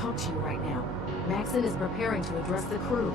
talk to you right now. Maxon is preparing to address the crew.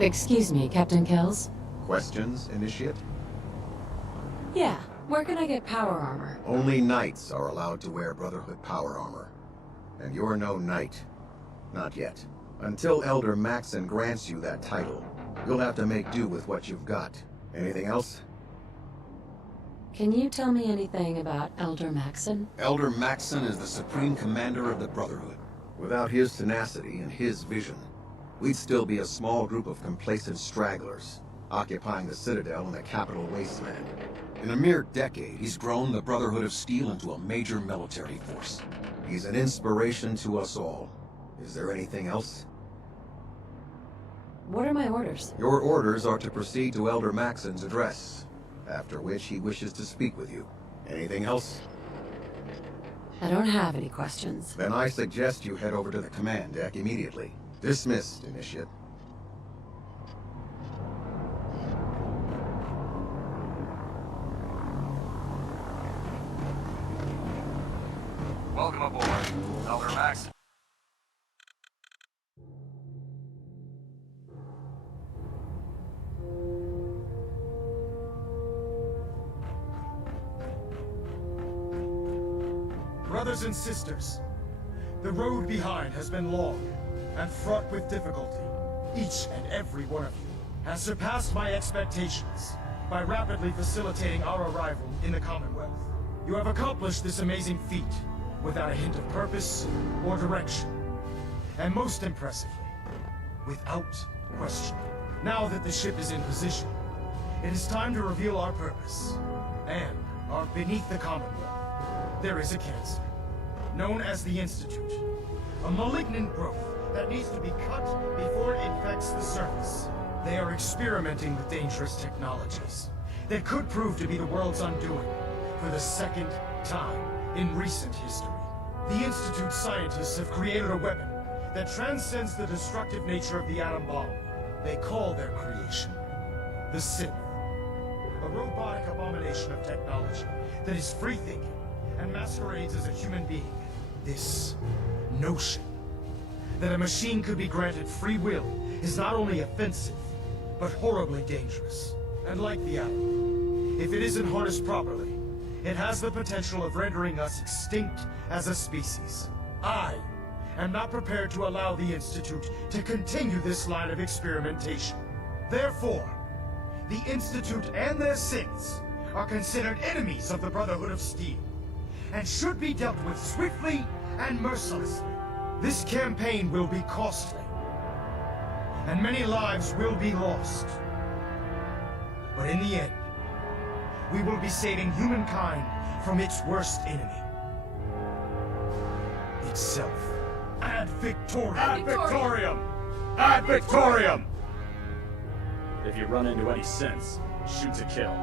Excuse me, Captain Kells? Questions, Initiate? Yeah, where can I get power armor? Only knights are allowed to wear Brotherhood power armor. And you're no knight. Not yet. Until Elder Maxson grants you that title, you'll have to make do with what you've got. Anything else? Can you tell me anything about Elder Maxson? Elder Maxson is the Supreme Commander of the Brotherhood. Without his tenacity and his vision, we'd still be a small group of complacent stragglers, occupying the Citadel in the capital wasteland. In a mere decade, he's grown the Brotherhood of Steel into a major military force. He's an inspiration to us all. Is there anything else? What are my orders? Your orders are to proceed to Elder Maxson's address, after which he wishes to speak with you. Anything else? I don't have any questions. Then I suggest you head over to the command deck immediately. Dismissed, Initiate. Welcome aboard, Elder Maxson. Brothers and sisters, the road behind has been long and fraught with difficulty. Each and every one of you has surpassed my expectations by rapidly facilitating our arrival in the Commonwealth. You have accomplished this amazing feat without a hint of purpose or direction. And most impressively, without question. Now that the ship is in position, it is time to reveal our purpose. And our beneath the Commonwealth, there is a cancer, known as the Institute. A malignant growth that needs to be cut before it infects the surface. They are experimenting with dangerous technologies that could prove to be the world's undoing for the second time in recent history. The Institute's scientists have created a weapon that transcends the destructive nature of the atom bomb. They call their creation the Sith. A robotic abomination of technology that is free-thinking and masquerades as a human being. This notion that a machine could be granted free will is not only offensive, but horribly dangerous. And like the atom, if it isn't harnessed properly, it has the potential of rendering us extinct as a species. I am not prepared to allow the Institute to continue this line of experimentation. Therefore, the Institute and their Siths are considered enemies of the Brotherhood of Steel, and should be dealt with swiftly and mercilessly. This campaign will be costly, and many lives will be lost. But in the end, we will be saving humankind from its worst enemy. Itself. Ad Victoriam! Ad Victoriam! Ad Victoriam! If you run into any sense, shoot to kill.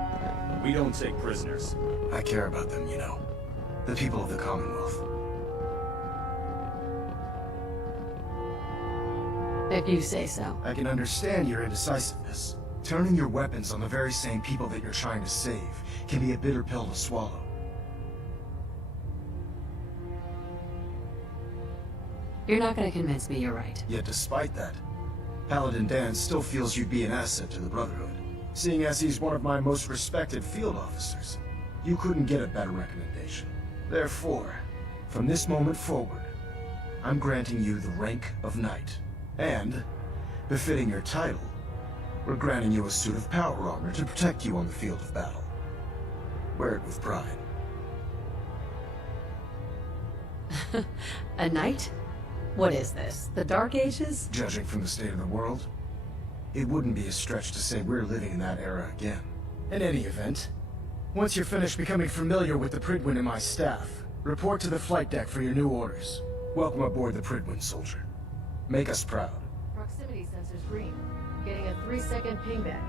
We don't take prisoners. I care about them, you know. The people of the Commonwealth. If you say so. I can understand your indecisiveness. Turning your weapons on the very same people that you're trying to save can be a bitter pill to swallow. You're not gonna convince me you're right. Yet despite that, Paladin Dan still feels you'd be an asset to the Brotherhood. Seeing as he's one of my most respected field officers, you couldn't get a better recommendation. Therefore, from this moment forward, I'm granting you the rank of Knight. And, befitting your title, we're granting you a suit of power armor to protect you on the field of battle. Wear it with pride. A knight? What is this? The Dark Ages? Judging from the state of the world, it wouldn't be a stretch to say we're living in that era again. In any event, once you're finished becoming familiar with the Prydwen and my staff, report to the flight deck for your new orders. Welcome aboard the Prydwen, soldier. Make us proud. Proximity sensors green. Getting a 3-second pingback.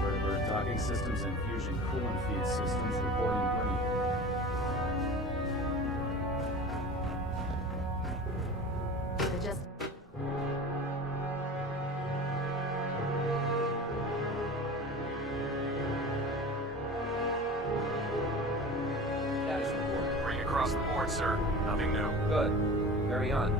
Bird docking systems and fusion coolant feed systems reporting green. Adjust. Status report. Bring across the board, sir. Nothing new. Good. Carry on.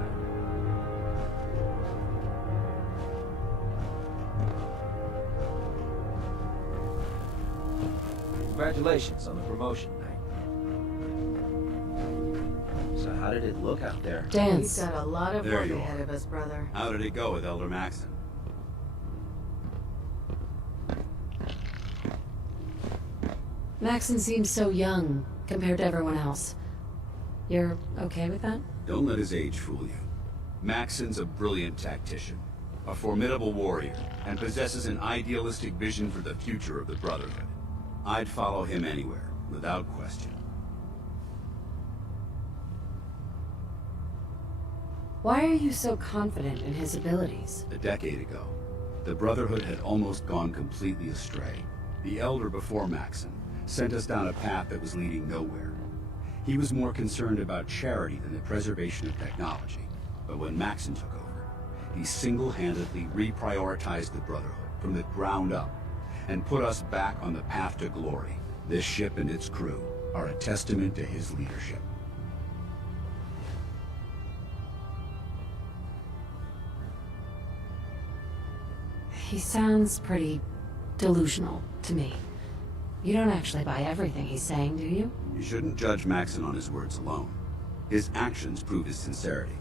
Congratulations on the promotion, Knight. So how did it look out there? We've Dance. got a lot of There work you ahead are. of us, brother. How did it go with Elder Maxon? Maxon seems so young compared to everyone else. You're okay with that? Don't let his age fool you. Maxon's a brilliant tactician, a formidable warrior, and possesses an idealistic vision for the future of the Brotherhood. I'd follow him anywhere, without question. Why are you so confident in his abilities? A decade ago, the Brotherhood had almost gone completely astray. The Elder before Maxon sent us down a path that was leading nowhere. He was more concerned about charity than the preservation of technology. But when Maxon took over, he single-handedly reprioritized the Brotherhood from the ground up and put us back on the path to glory. This ship and its crew are a testament to his leadership. He sounds pretty delusional to me. You don't actually buy everything he's saying, do you? You shouldn't judge Maxon on his words alone. His actions prove his sincerity.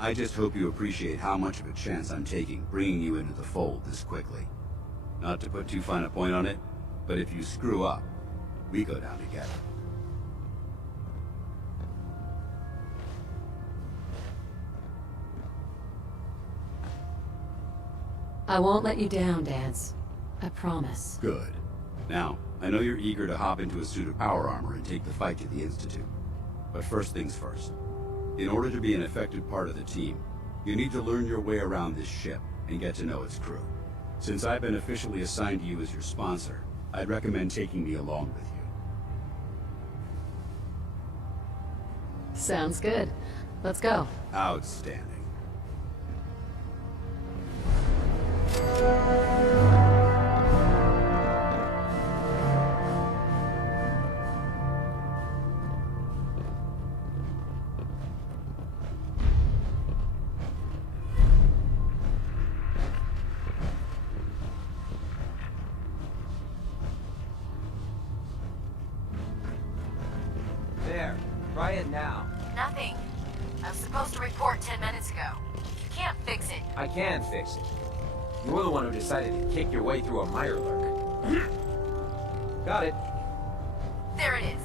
I just hope you appreciate how much of a chance I'm taking bringing you into the fold this quickly. Not to put too fine a point on it, but if you screw up, we go down together. I won't let you down, Dance. I promise. Good. Now, I know you're eager to hop into a suit of power armor and take the fight to the Institute. But first things first. In order to be an effective part of the team, you need to learn your way around this ship and get to know its crew. Since I've been officially assigned to you as your sponsor, I'd recommend taking me along with you. Sounds good. Let's go. Outstanding. There. Try it now. Nothing. I was supposed to report 10 minutes ago. You can't fix it. I can fix it. You're the one who decided to kick your way through a Mirelurk. Got it. There it is.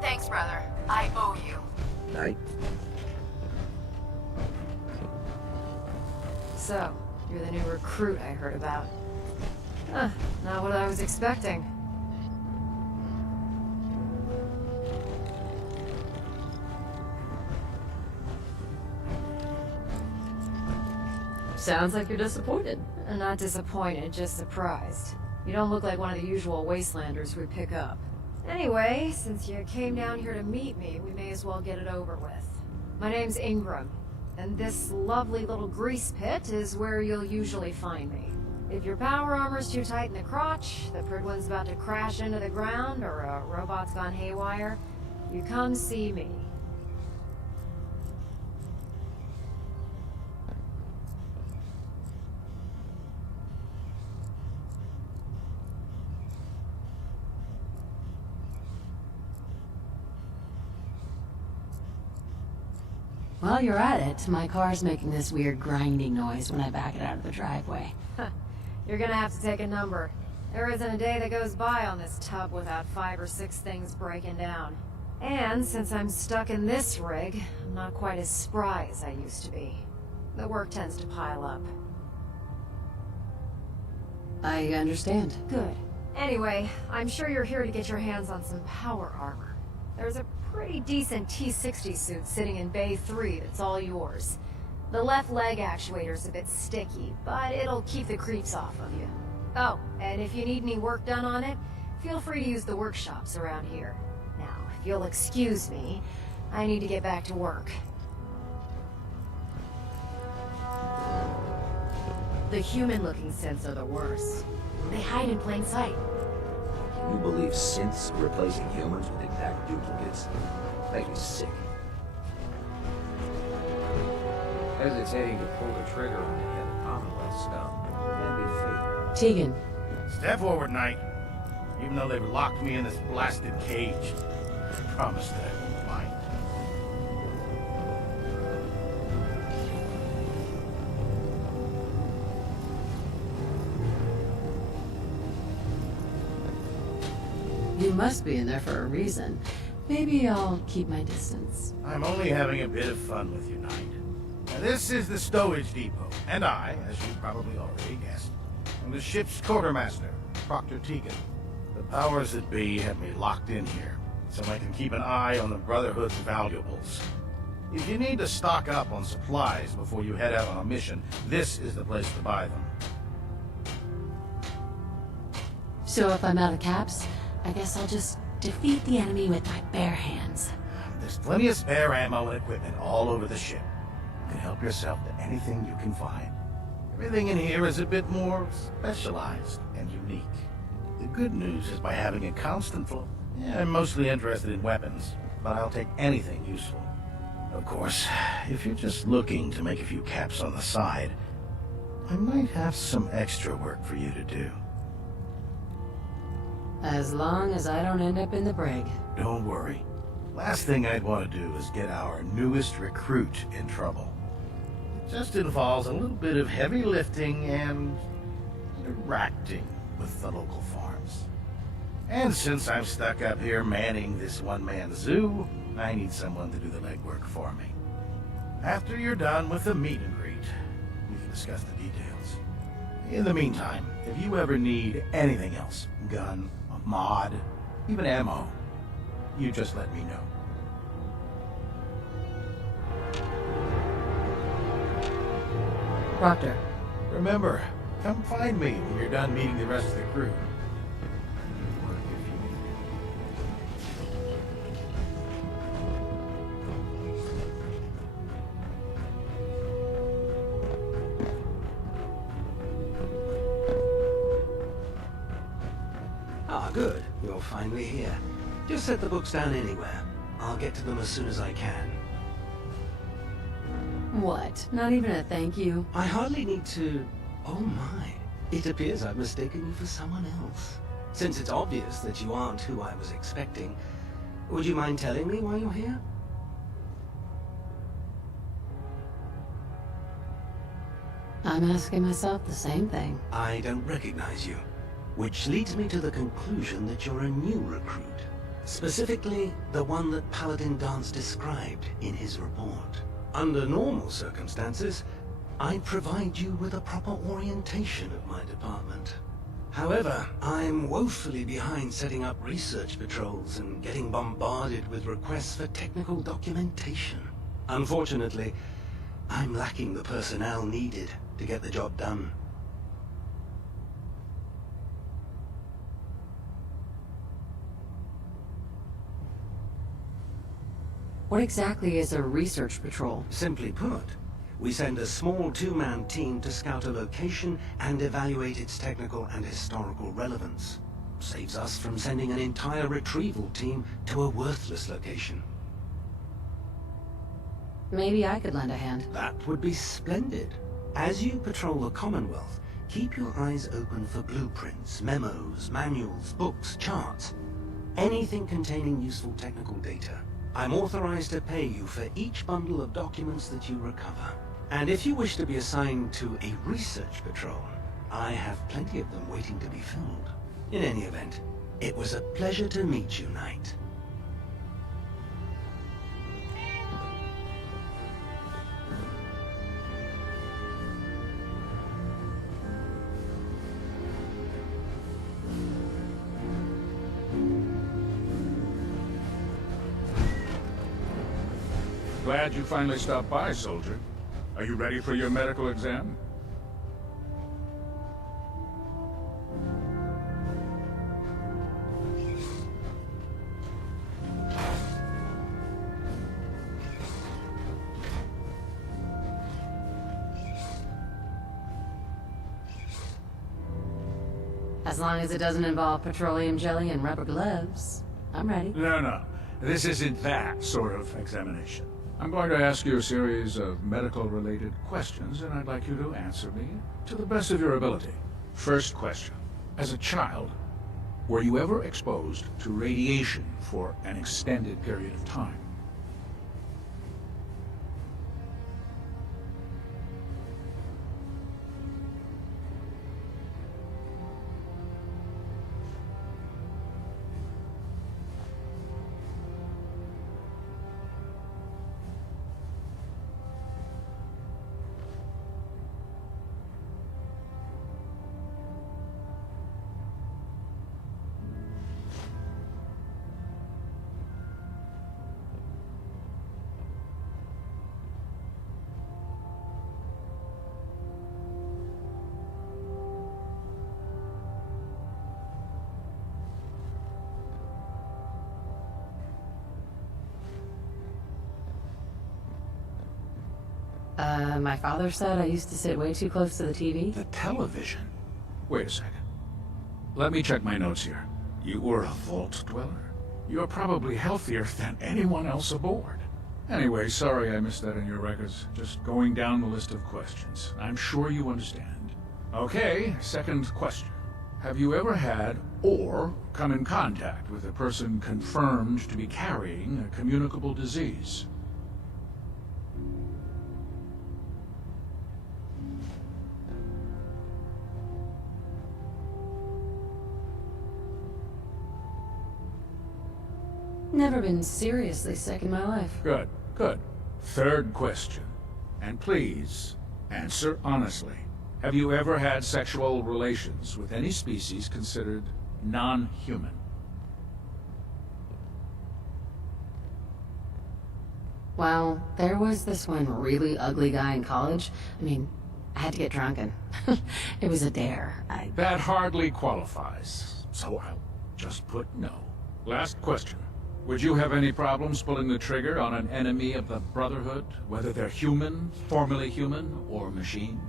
Thanks, brother. I owe you. Knight. So, you're the new recruit I heard about. Huh, not what I was expecting. Sounds like you're disappointed. Not disappointed, just surprised. You don't look like one of the usual wastelanders we pick up. Anyway, since you came down here to meet me, we may as well get it over with. My name's Ingram, and this lovely little grease pit is where you'll usually find me. If your power armor's too tight in the crotch, the Pridwin's about to crash into the ground, or a robot's gone haywire, you come see me. While you're at it, my car's making this weird grinding noise when I back it out of the driveway. You're gonna have to take a number. There isn't a day that goes by on this tub without 5 or 6 things breaking down. And since I'm stuck in this rig, I'm not quite as spry as I used to be. The work tends to pile up. I understand. Good. Anyway, I'm sure you're here to get your hands on some power armor. There's a pretty decent T-60 suit sitting in Bay 3 that's all yours. The left leg actuator's a bit sticky, but it'll keep the creeps off of you. Oh, and if you need any work done on it, feel free to use the workshops around here. Now, if you'll excuse me, I need to get back to work. The human-looking synths are the worst. They hide in plain sight. You You believe synths are replacing humans with exact duplicates? Make me sick. Hesitating to pull the trigger on any of the Commonwealth stuff can be fatal. Tegan, Step forward, Knight. Even though they've locked me in this blasted cage, I promise that I won't mind. you must be in there for a reason. Maybe I'll keep my distance. I'm only having a bit of fun with you, Knight. Now, this is the stowage depot, and I, as you probably already guessed, am the ship's quartermaster, Proctor Tegan. The powers that be have me locked in here, so I can keep an eye on the Brotherhood's valuables. If you need to stock up on supplies before you head out on a mission, this is the place to buy them. So if I'm out of caps, I guess I'll just defeat the enemy with my bare hands. There's plenty of spare ammo and equipment all over the ship. You can help yourself to anything you can find. Everything in here is a bit more specialized and unique. The good news is by having a constant flow. Yeah, I'm mostly interested in weapons, but I'll take anything useful. Of course, if you're just looking to make a few caps on the side, I might have some extra work for you to do. As long as I don't end up in the brig. Don't worry. Last thing I'd want to do is get our newest recruit in trouble. It just involves a little bit of heavy lifting and interacting with the local farms. And since I'm stuck up here manning this one-man zoo, I need someone to do the legwork for me. After you're done with the meet and greet, we can discuss the details. In the meantime, if you ever need anything else, gun, a mod, even ammo, you just let me know. Proctor, Remember, come find me when you're done meeting the rest of the crew. Ah, good. You're finally here. Just set the books down anywhere. I'll get to them as soon as I can. what? Not even a thank you? I hardly need to... Oh my. It appears I've mistaken you for someone else. Since it's obvious that you aren't who I was expecting, would you mind telling me why you're here? I'm asking myself the same thing. I don't recognize you. Which leads me to the conclusion that you're a new recruit. Specifically, the one that Paladin Dance described in his report. Under normal circumstances, I'd provide you with a proper orientation of my department. However, I'm woefully behind setting up research patrols and getting bombarded with requests for technical documentation. Unfortunately, I'm lacking the personnel needed to get the job done. What exactly is a research patrol? Simply put, we send a small two-man team to scout a location and evaluate its technical and historical relevance. Saves us from sending an entire retrieval team to a worthless location. Maybe I could lend a hand. That would be splendid. As you patrol the Commonwealth, keep your eyes open for blueprints, memos, manuals, books, charts. Anything containing useful technical data. I'm authorized to pay you for each bundle of documents that you recover. And if you wish to be assigned to a research patrol, I have plenty of them waiting to be filled. In any event, it was a pleasure to meet you, Knight. Glad you finally stopped by, soldier. Are you ready for your medical exam? As long as it doesn't involve petroleum jelly and rubber gloves, I'm ready. No. This isn't that sort of examination. I'm going to ask you a series of medical-related questions, and I'd like you to answer me to the best of your ability. First question. As a child, were you ever exposed to radiation for an extended period of time? My father said I used to sit way too close to the TV. The television? Wait a second. Let me check my notes here. You were a vault dweller? You're probably healthier than anyone else aboard. Anyway, sorry I missed that in your records. Just going down the list of questions. I'm sure you understand. Okay, second question. Have you ever had or come in contact with a person confirmed to be carrying a communicable disease? Never been seriously sick in my life. Good. Third question. And please, answer honestly. Have you ever had sexual relations with any species considered non-human? Well, there was this one really ugly guy in college. I mean, I had to get drunk and it was a dare. That hardly qualifies, so I'll just put no. Last question. Would you have any problems pulling the trigger on an enemy of the Brotherhood, whether they're human, formerly human, or machine?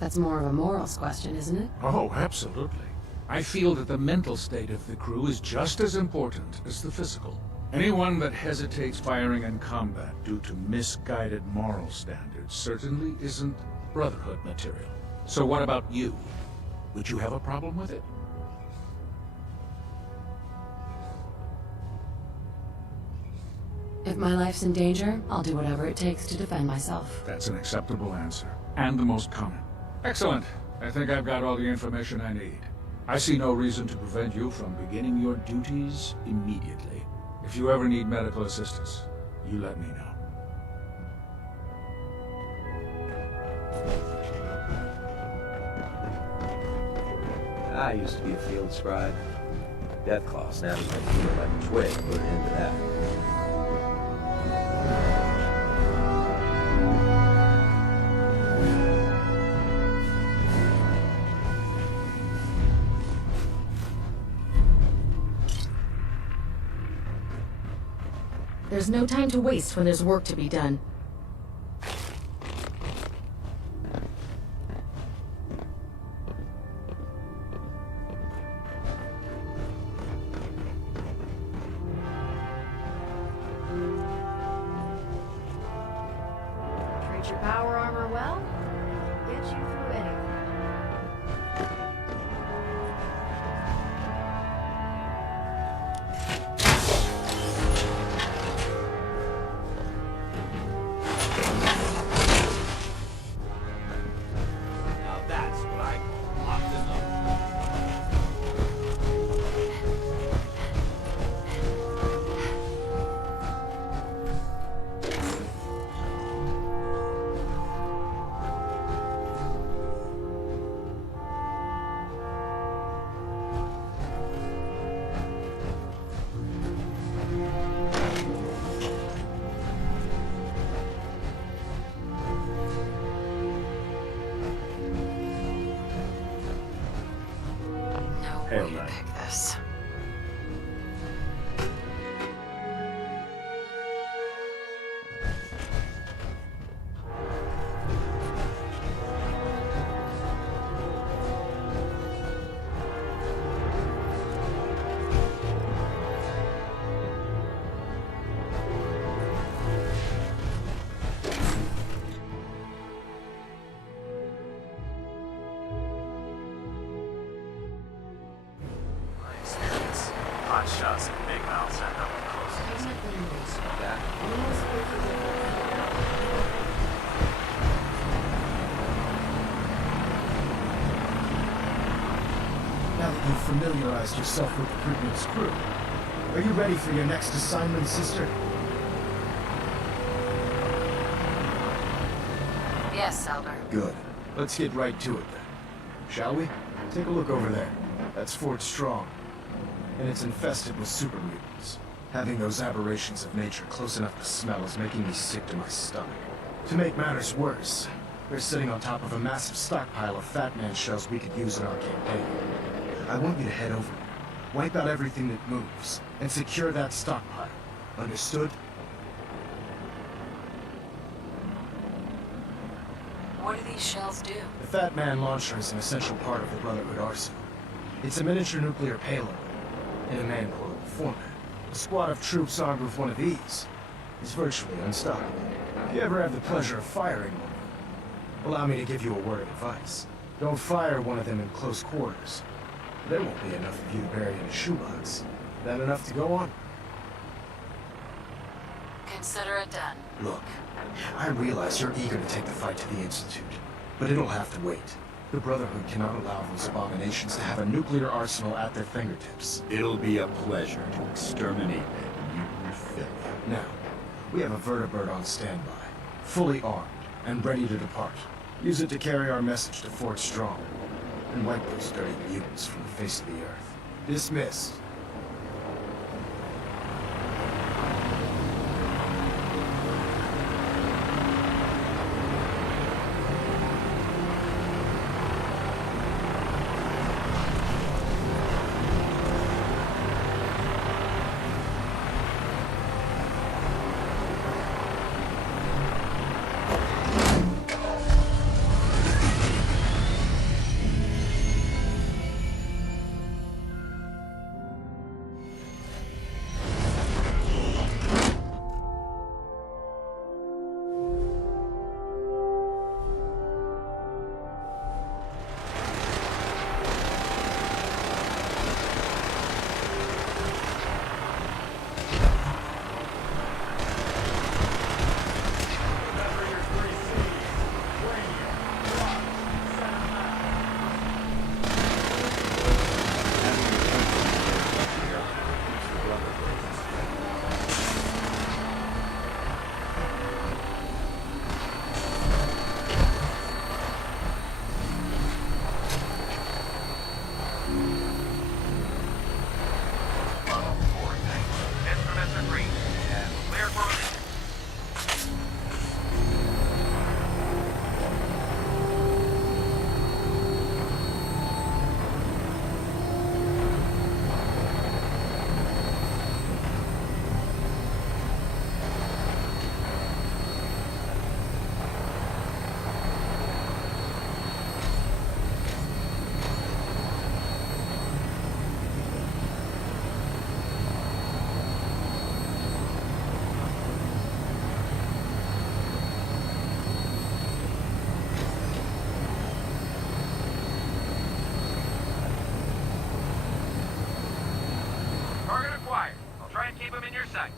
That's more of a morals question, isn't it? Oh, absolutely. I feel that the mental state of the crew is just as important as the physical. Anyone that hesitates firing in combat due to misguided moral standards certainly isn't Brotherhood material. So what about you? Would you have a problem with it? If my life's in danger, I'll do whatever it takes to defend myself. That's an acceptable answer, and the most common. Excellent. I think I've got all the information I need. I see no reason to prevent you from beginning your duties immediately. If you ever need medical assistance, you let me know. I used to be a field scribe. Deathclaw snapped my finger like a twig, put an end to that. There's no time to waste when there's work to be done. Treat your power armor well, get you through anything. Now that's what I call locked and loaded. No Hail way to Knight. pick this. Hot shots and big mouths end up with close. Now that you've familiarized yourself with the Prignos crew, are you ready for your next assignment, sister? Yes, Elder. Good. Let's get right to it then. Shall we? Take a look over there. That's Fort Strong. And it's infested with super mutants. Having those aberrations of nature close enough to smell is making me sick to my stomach. To make matters worse, they're sitting on top of a massive stockpile of Fat Man shells we could use in our campaign. I want you to head over there, wipe out everything that moves, and secure that stockpile. Understood? What do these shells do? The Fat Man launcher is an essential part of the Brotherhood arsenal. It's a miniature nuclear payload in a man-portable format. A squad of troops armed with one of these is virtually unstoppable. If you ever have the pleasure of firing one, allow me to give you a word of advice. Don't fire one of them in close quarters. There won't be enough of you to bury in a shoebox. That enough to go on? Consider it done. Look, I realize you're eager to take the fight to the Institute, but it'll have to wait. The Brotherhood cannot allow those abominations to have a nuclear arsenal at their fingertips. It'll be a pleasure to exterminate that mutant filth. Now, we have a vertibird on standby, fully armed, and ready to depart. Use it to carry our message to Fort Strong, and wipe those dirty mutants from the face of the earth. Dismissed. Keep them in your sights.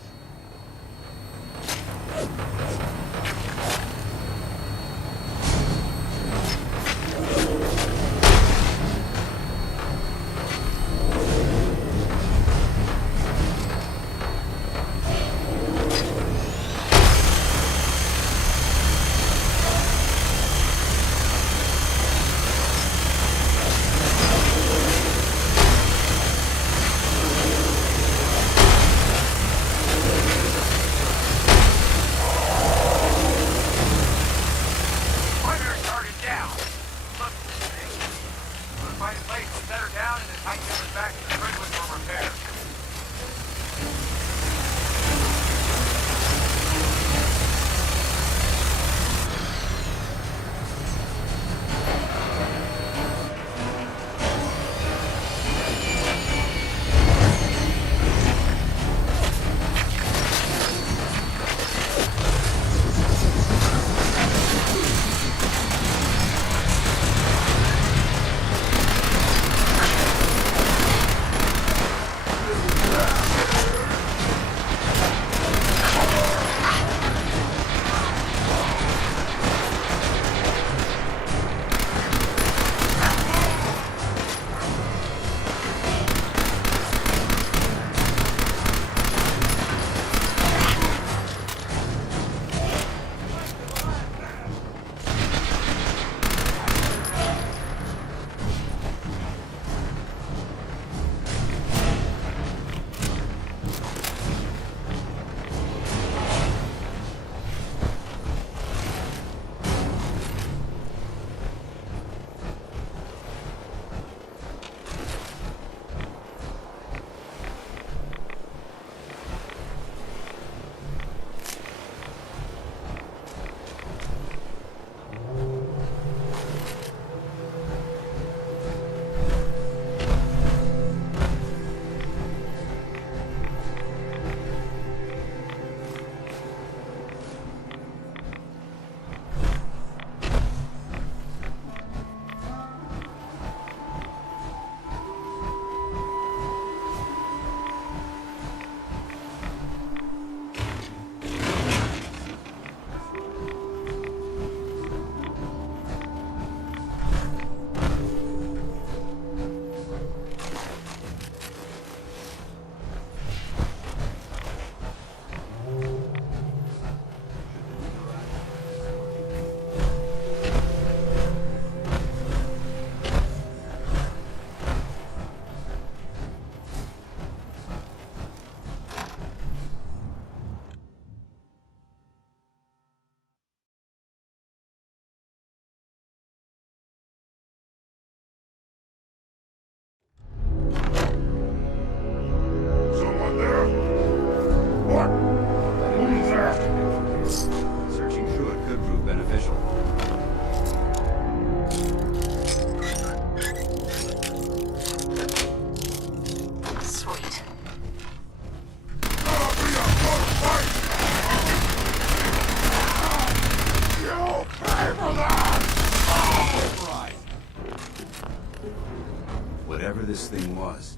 Whatever this thing was.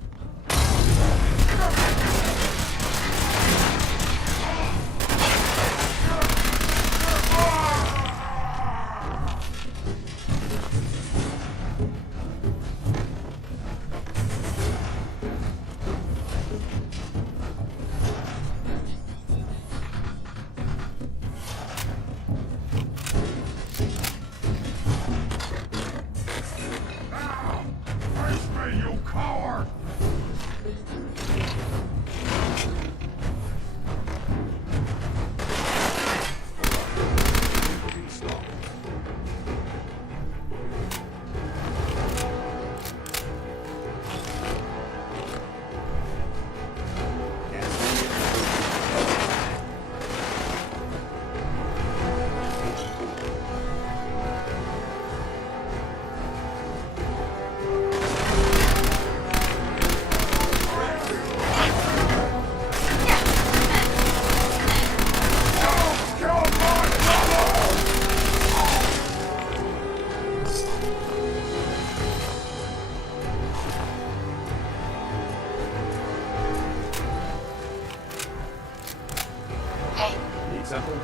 Something?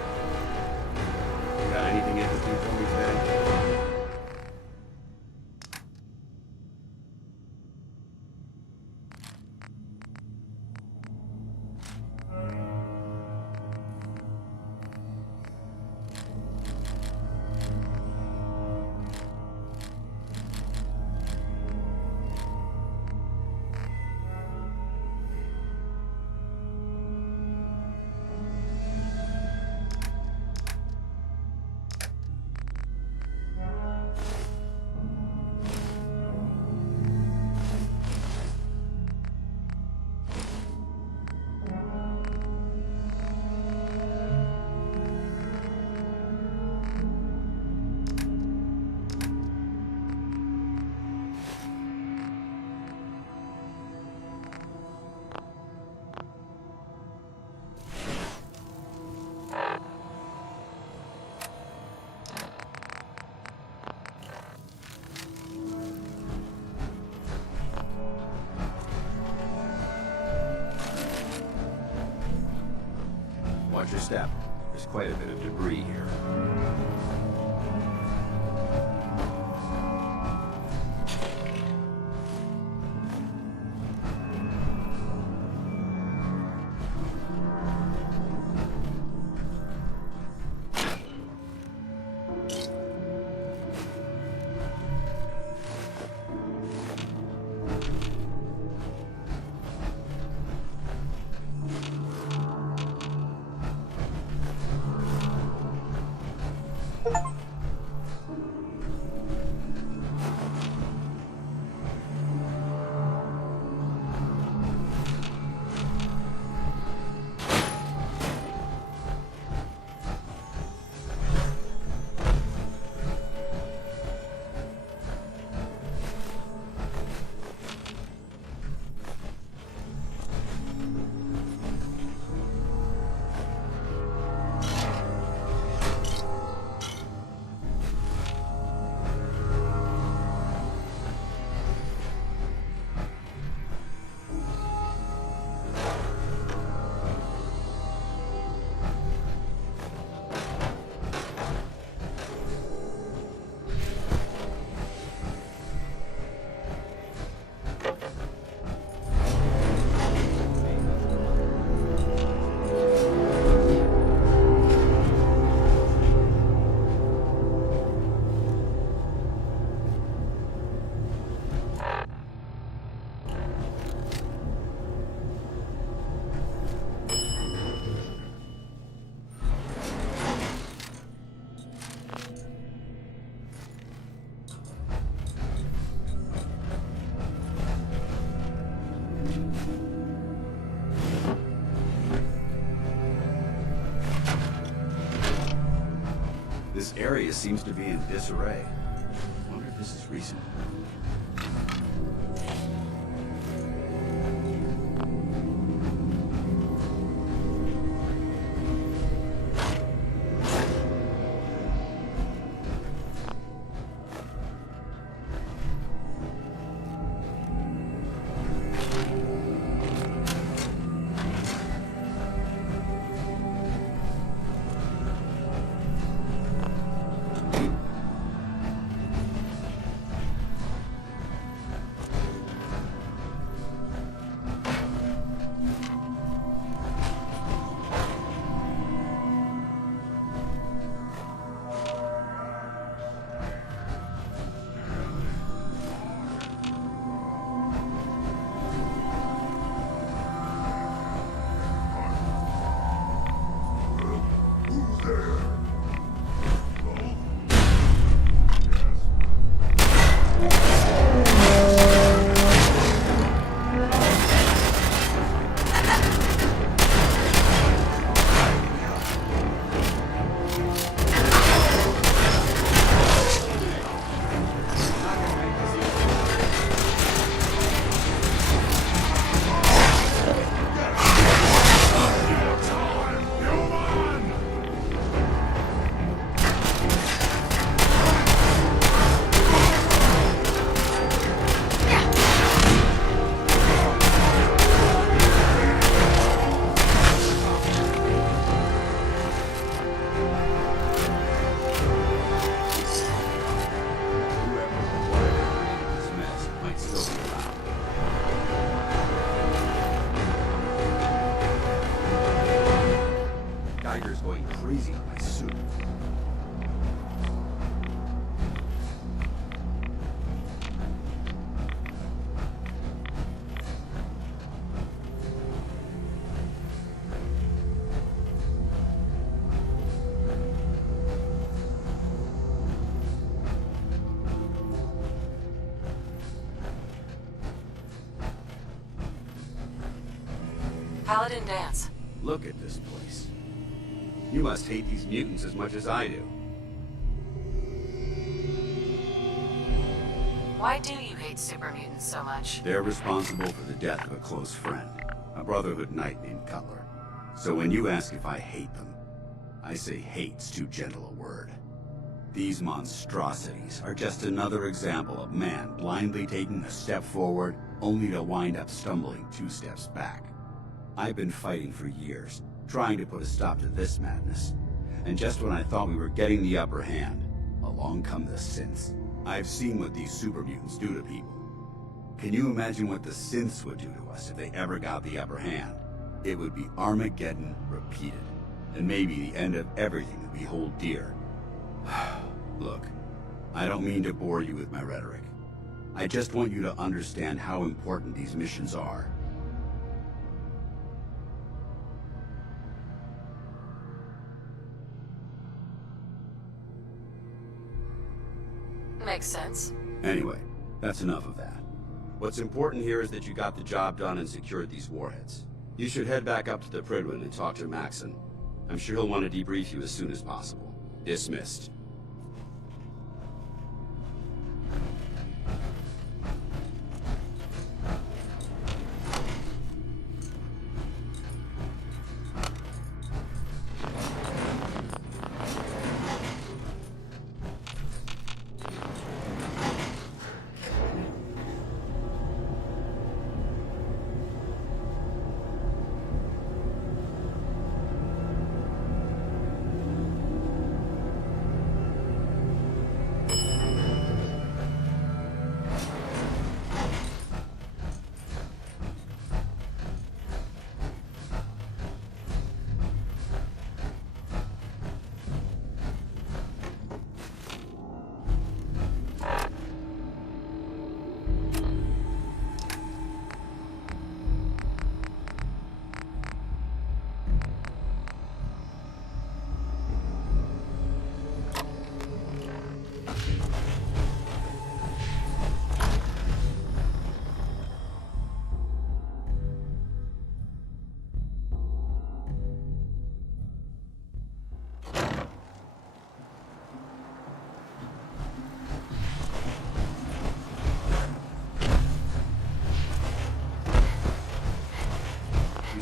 Got anything interesting for me today? Watch your step. There's quite a bit of debris here. This area seems to be in disarray. I wonder if this is recent. Paladin Dance. Look at this place. You must hate these mutants as much as I do. Why do you hate super mutants so much? They're responsible for the death of a close friend, a Brotherhood knight named Cutler. So when you ask if I hate them, I say hate's too gentle a word. These monstrosities are just another example of man blindly taking a step forward, only to wind up stumbling 2 steps back. I've been fighting for years, trying to put a stop to this madness. And just when I thought we were getting the upper hand, along come the synths. I've seen what these super mutants do to people. Can you imagine what the synths would do to us if they ever got the upper hand? It would be Armageddon repeated, and maybe the end of everything that we hold dear. Look, I don't mean to bore you with my rhetoric. I just want you to understand how important these missions are. Makes sense. Anyway, that's enough of that. What's important here is that you got the job done and secured these warheads. You should head back up to the Prydwen and talk to Maxon. I'm sure he'll want to debrief you as soon as possible. Dismissed.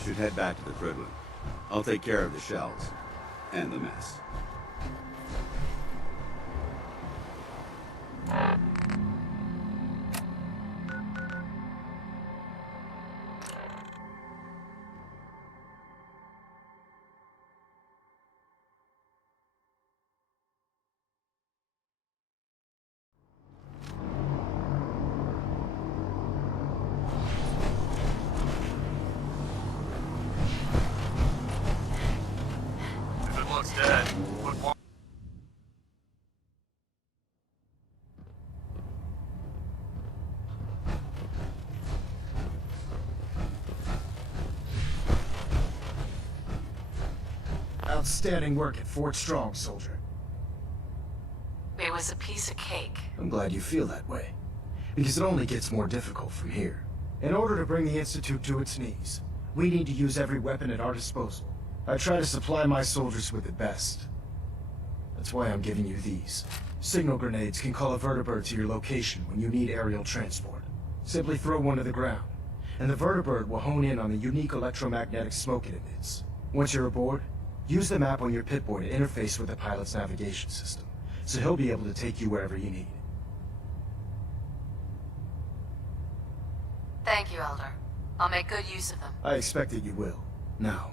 Should head back to the Prydwen. I'll take care of the shells and the mess. Outstanding work at Fort Strong, soldier. It was a piece of cake. I'm glad you feel that way, because it only gets more difficult from here. In order to bring the Institute to its knees, we need to use every weapon at our disposal. I try to supply my soldiers with the best. That's why I'm giving you these. Signal grenades can call a vertibird to your location when you need aerial transport. Simply throw one to the ground, and the vertibird will hone in on the unique electromagnetic smoke it emits. Once you're aboard, use the map on your Pip-Boy to interface with the pilot's navigation system, so he'll be able to take you wherever you need. Thank you, Elder. I'll make good use of them. I expect that you will. Now,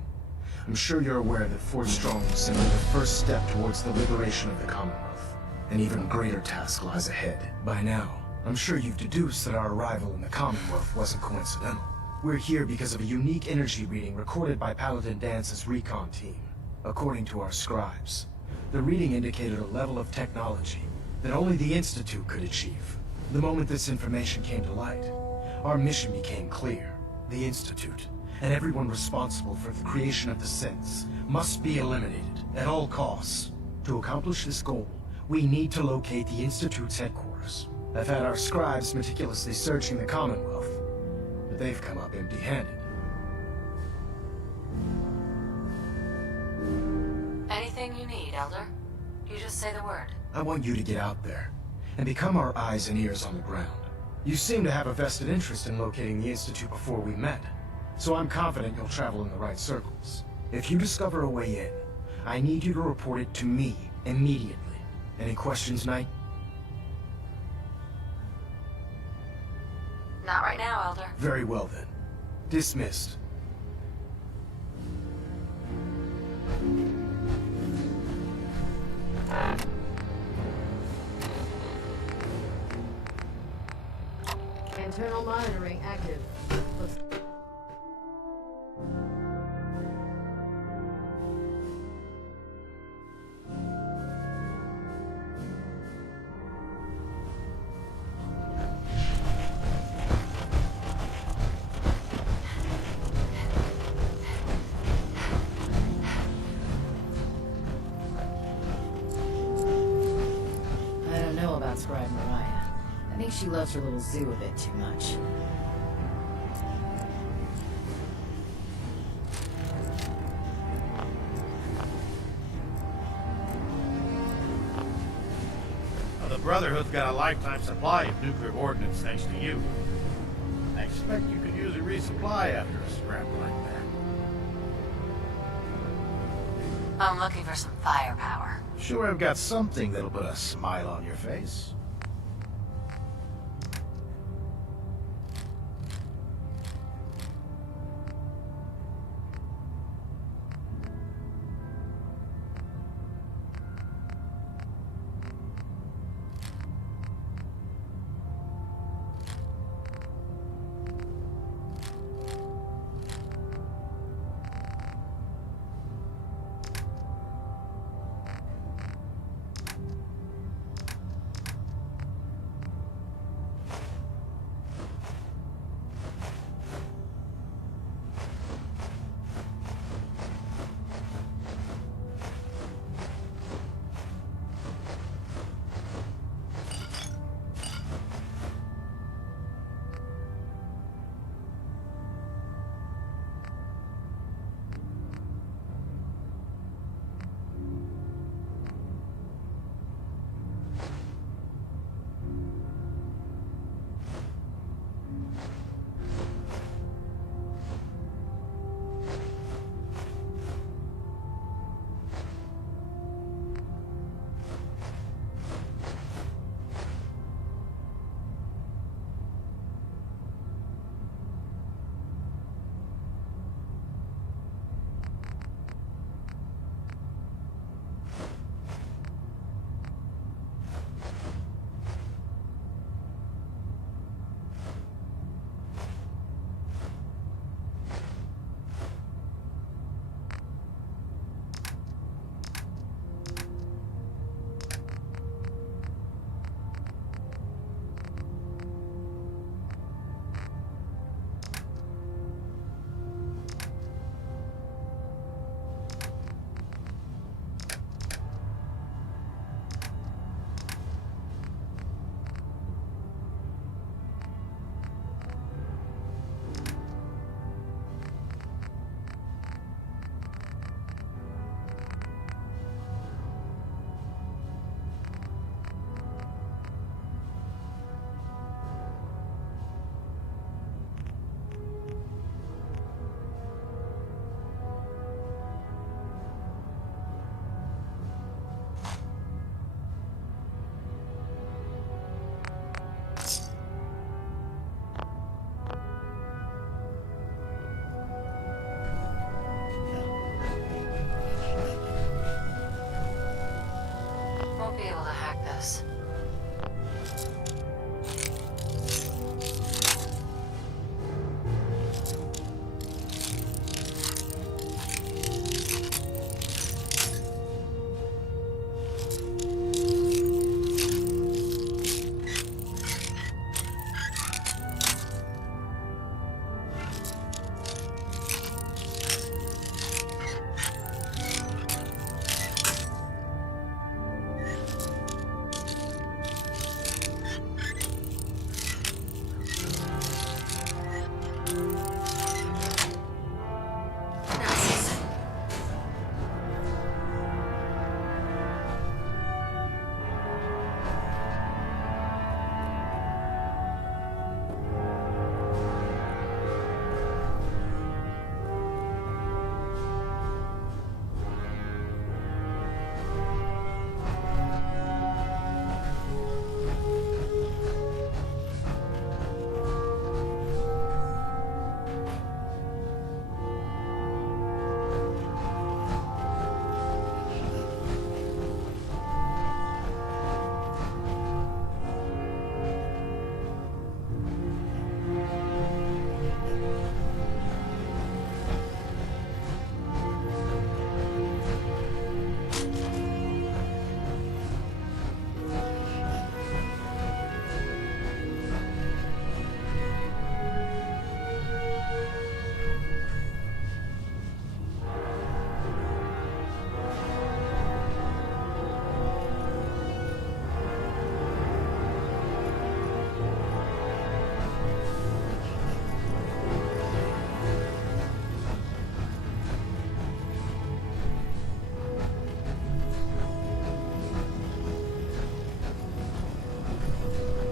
I'm sure you're aware that Fort Strong was simply the first step towards the liberation of the Commonwealth. An even greater task lies ahead. By now, I'm sure you've deduced that our arrival in the Commonwealth wasn't coincidental. We're here because of a unique energy reading recorded by Paladin Dance's recon team. According to our scribes, the reading indicated a level of technology that only the Institute could achieve. The moment this information came to light, our mission became clear. The Institute, and everyone responsible for the creation of the synths, must be eliminated at all costs. To accomplish this goal, we need to locate the Institute's headquarters. I've had our scribes meticulously searching the Commonwealth, but they've come up empty-handed. you need, Elder? You just say the word. I want you to get out there and become our eyes and ears on the ground. You seem to have a vested interest in locating the Institute before we met, so I'm confident you'll travel in the right circles. If you discover a way in, I need you to report it to me immediately. Any questions, Knight? Not right now, Elder. Very well then. Dismissed. Internal monitoring active. I don't know about Scribe Mariah. I think she loves her little zoo a bit too much. Well, the Brotherhood's got a lifetime supply of nuclear ordnance thanks to you. I expect you could use a resupply after a scrap like that. I'm looking for some firepower. Sure, I've got something that'll put a smile on your face.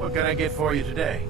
What can I get for you today?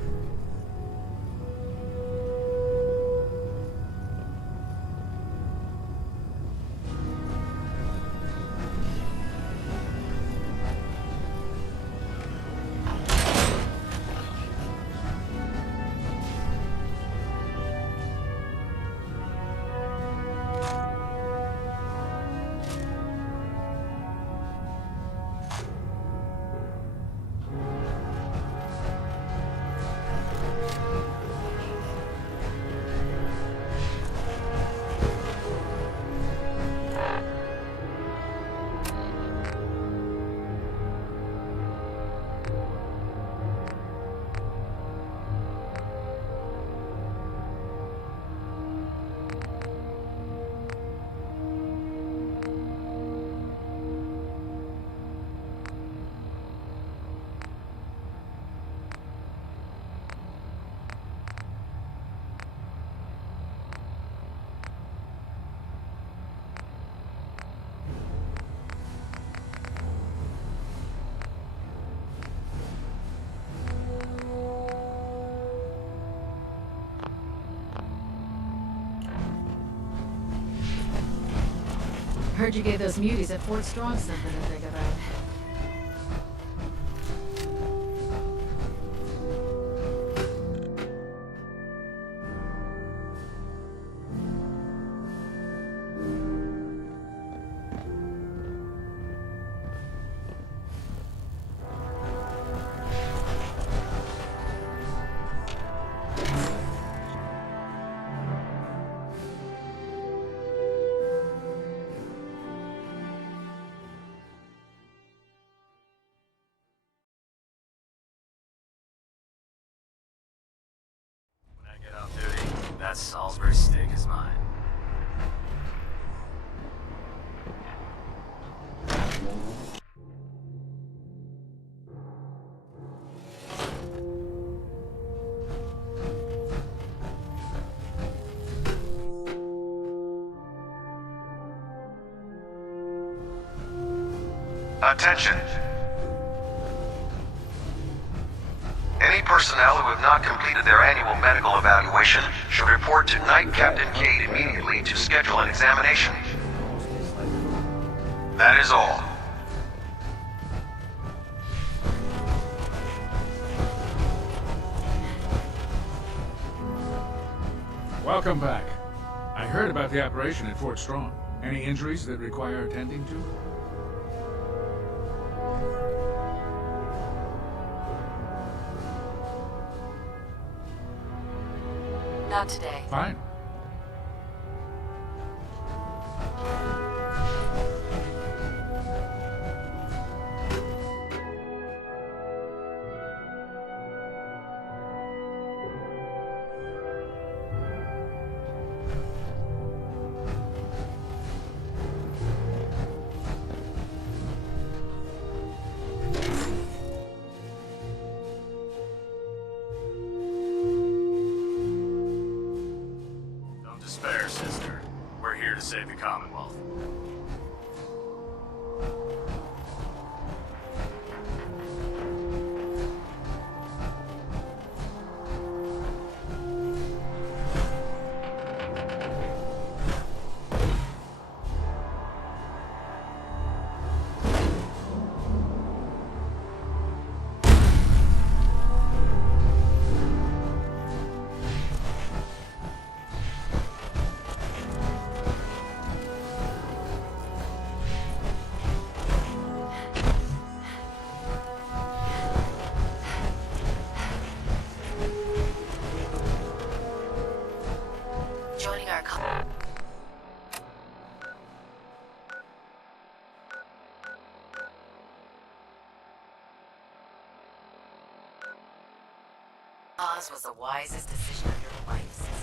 Heard you gave those muties at Fort Strong something to think about. That Salisbury steak is mine. Attention. Any personnel who have not completed their annual medical evaluation should report to Night Captain Cade immediately to schedule an examination. That is all. Welcome back. I heard about the operation at Fort Strong. Any injuries that require attending to? Not today. Fine. Despair, sister. We're here to save the Commonwealth. Joining our Oz was the wisest decision of your life, sister.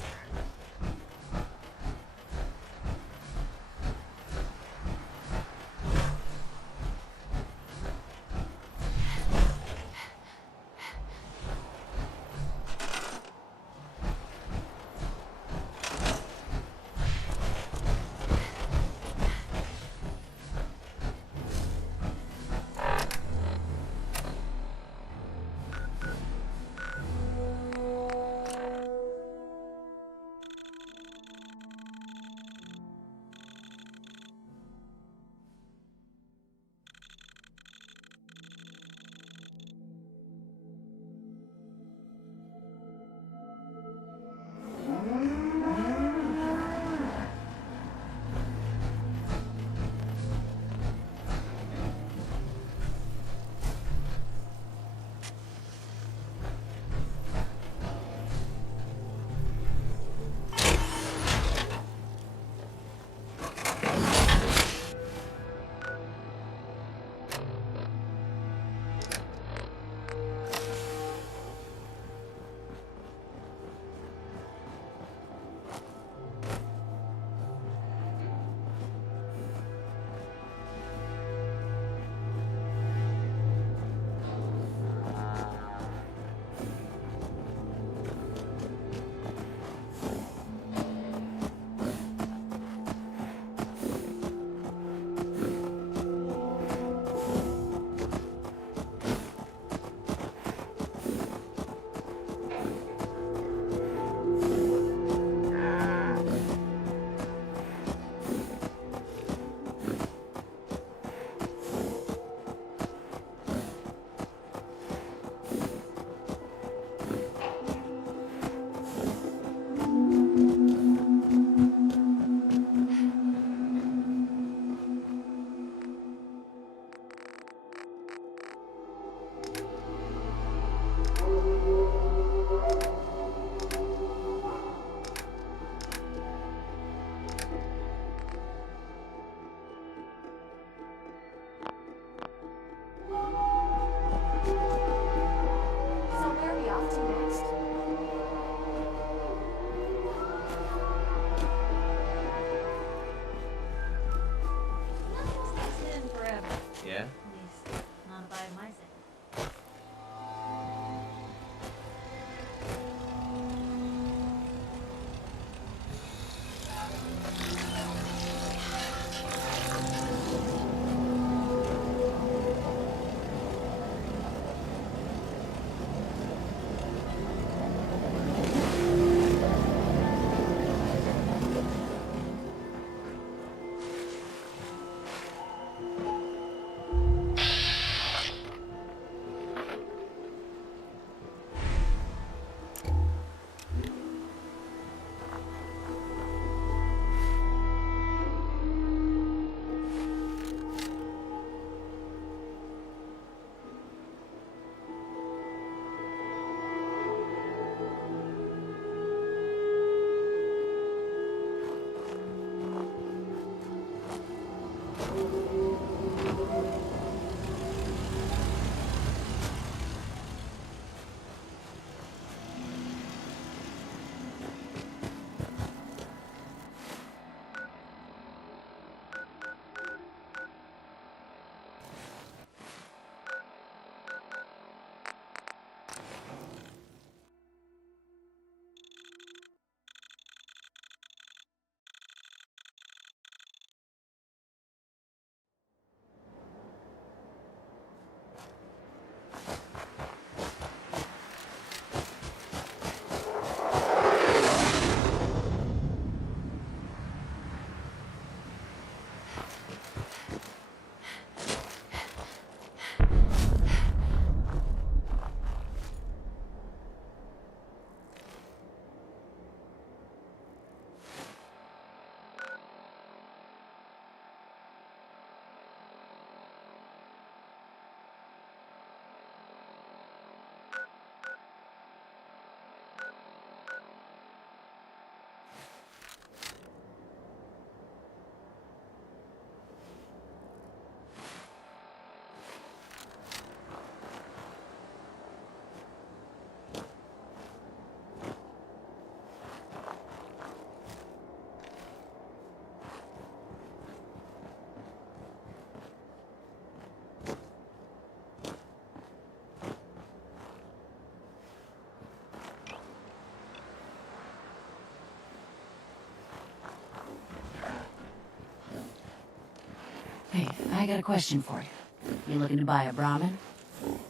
I got a question for you. You looking to buy a Brahmin?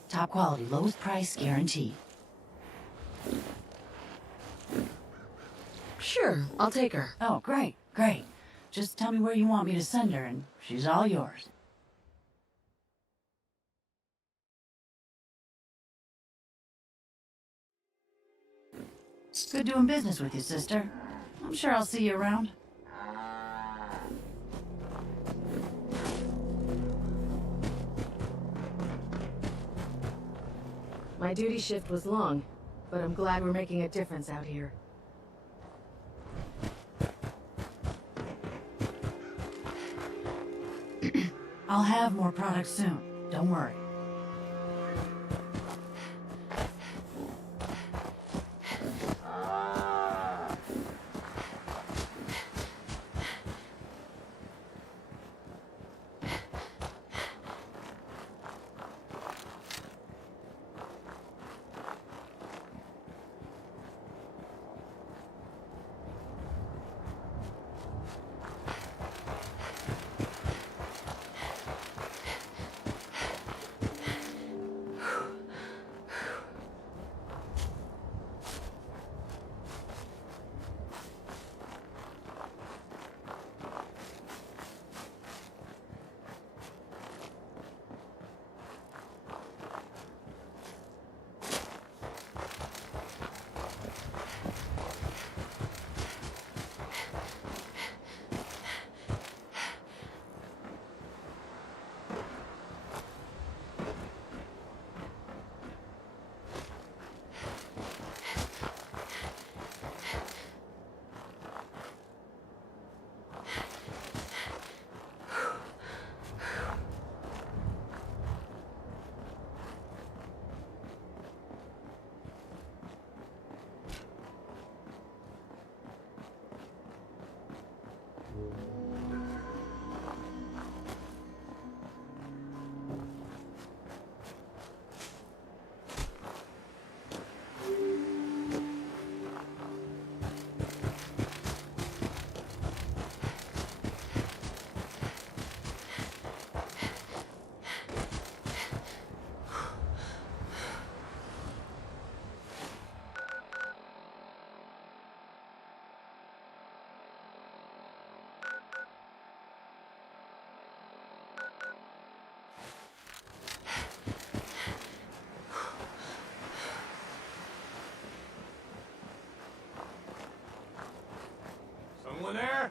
Top quality, lowest price guaranteed. Sure, I'll take her. Oh, great, great. Just tell me where you want me to send her, and she's all yours. Good doing business with you, sister. I'm sure I'll see you around. My duty shift was long, but I'm glad we're making a difference out here. I'll have more products soon. Don't worry. Someone there?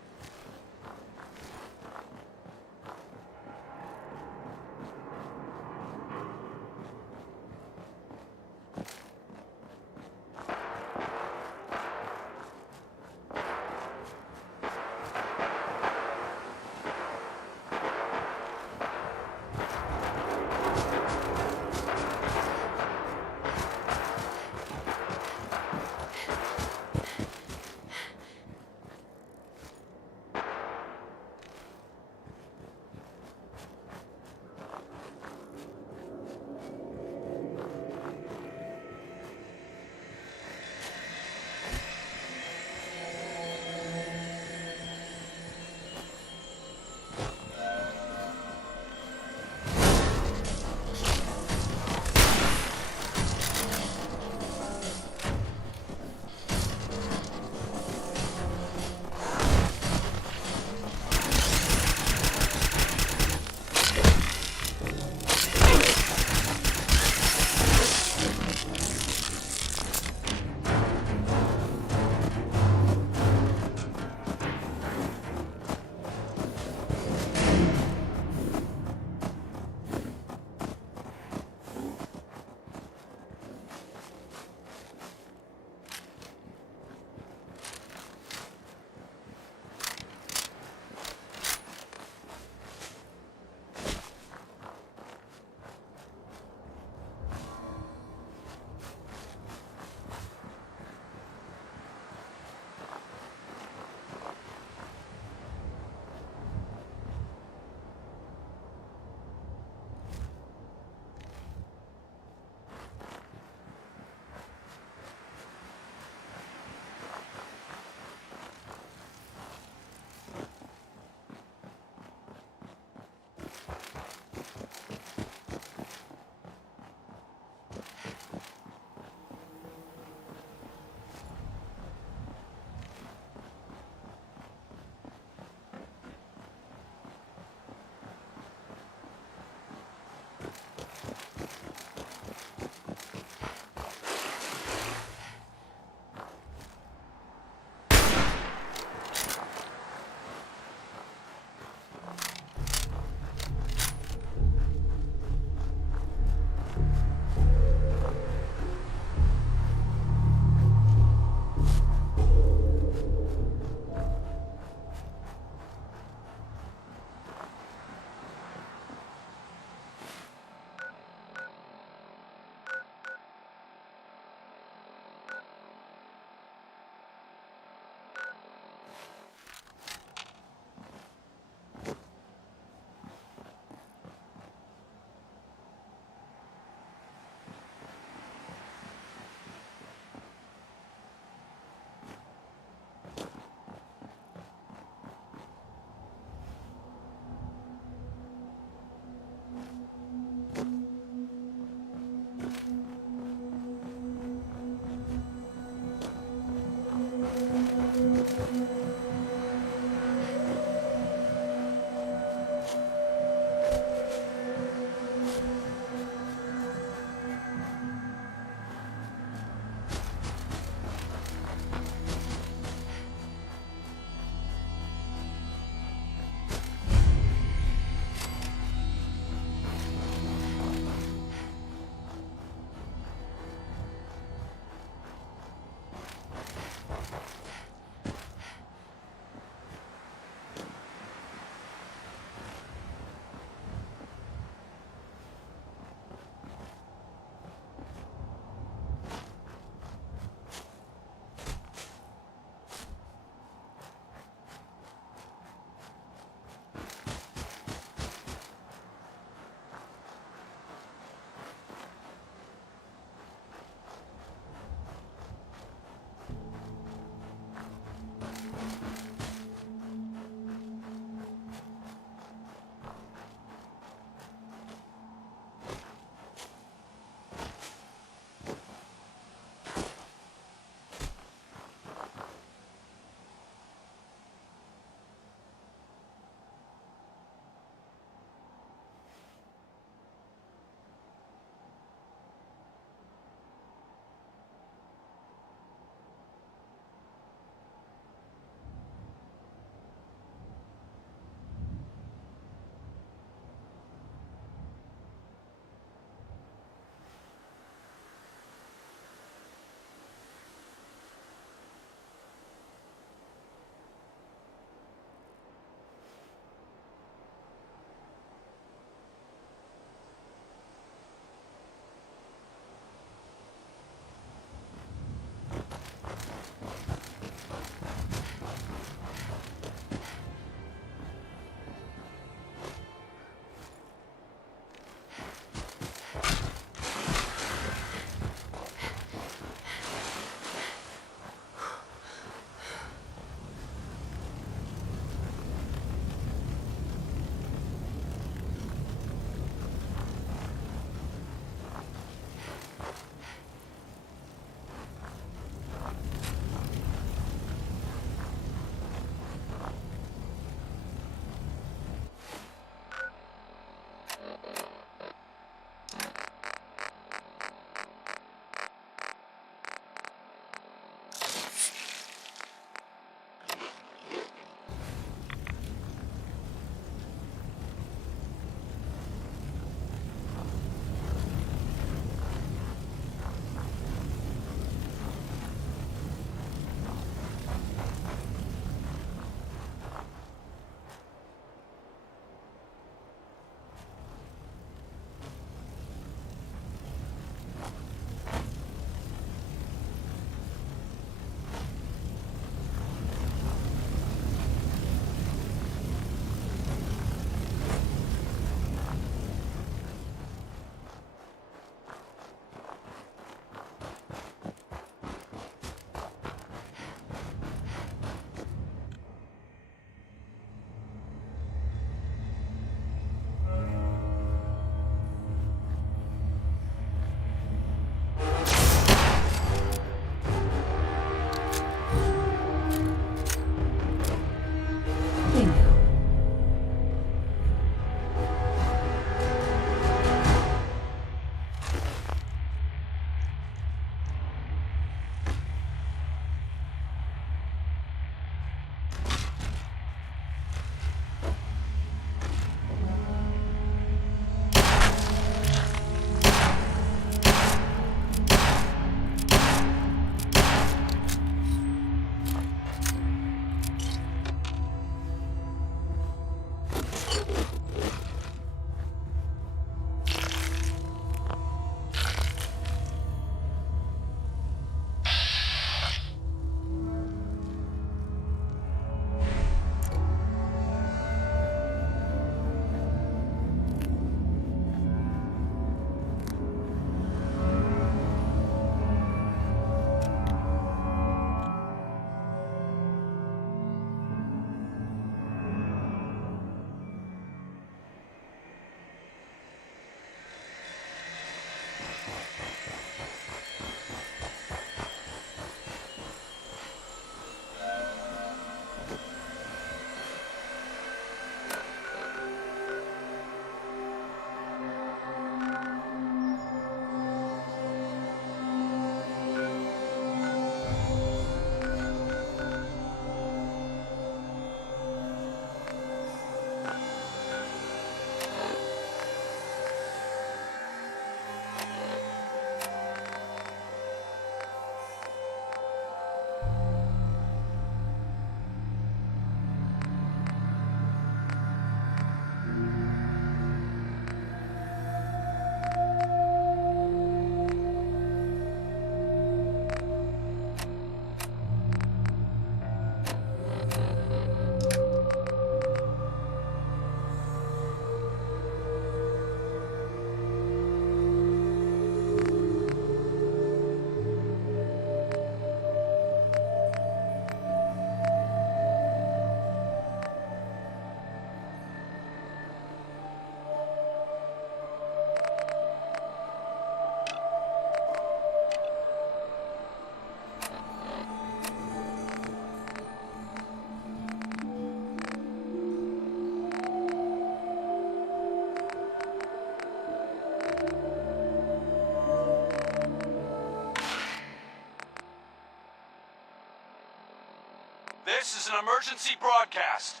This is an emergency broadcast.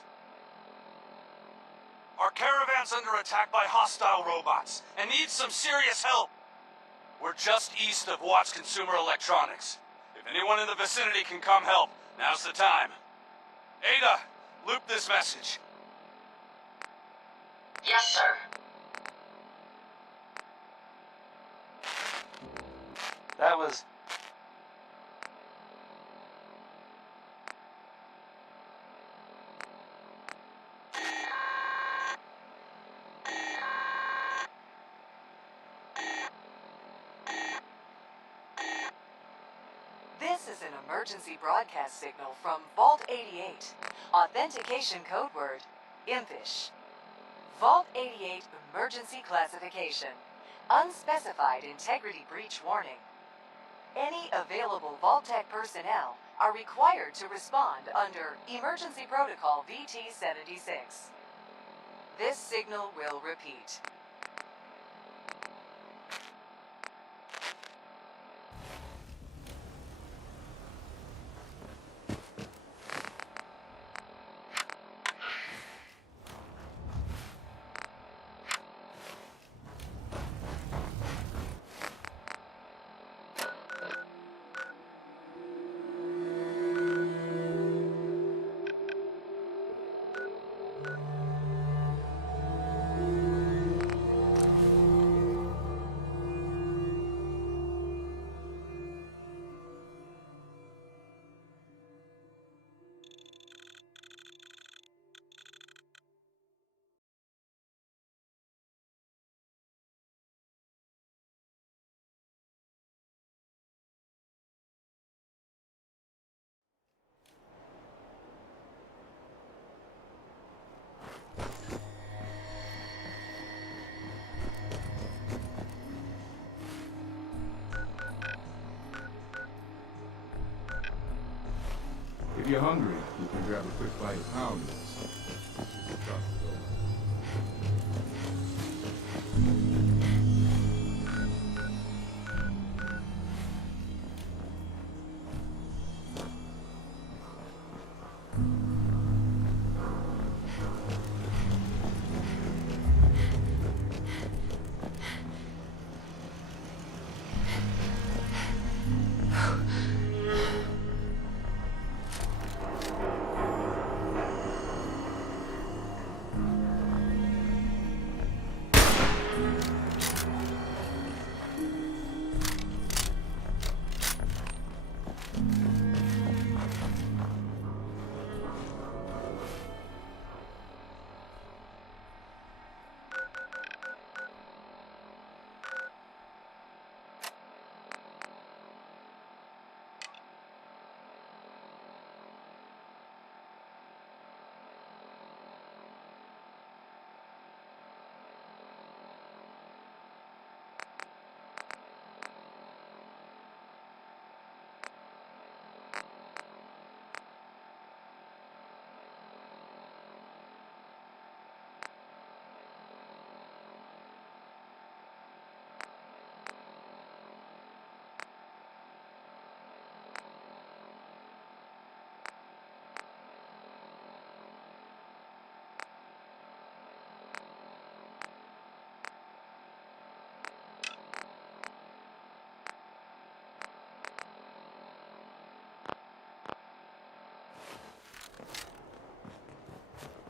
Our caravan's under attack by hostile robots and needs some serious help. We're just east of Watts Consumer Electronics. If anyone in the vicinity can come help, now's the time. Ada, loop this message. Yes, sir. That was... This is an emergency broadcast signal from Vault 88. Authentication code word, Impish. Vault 88 emergency classification. Unspecified integrity breach warning. Any available Vault-Tec personnel are required to respond under Emergency Protocol VT-76. This signal will repeat. If you're hungry, you can grab a quick bite of pound noodles.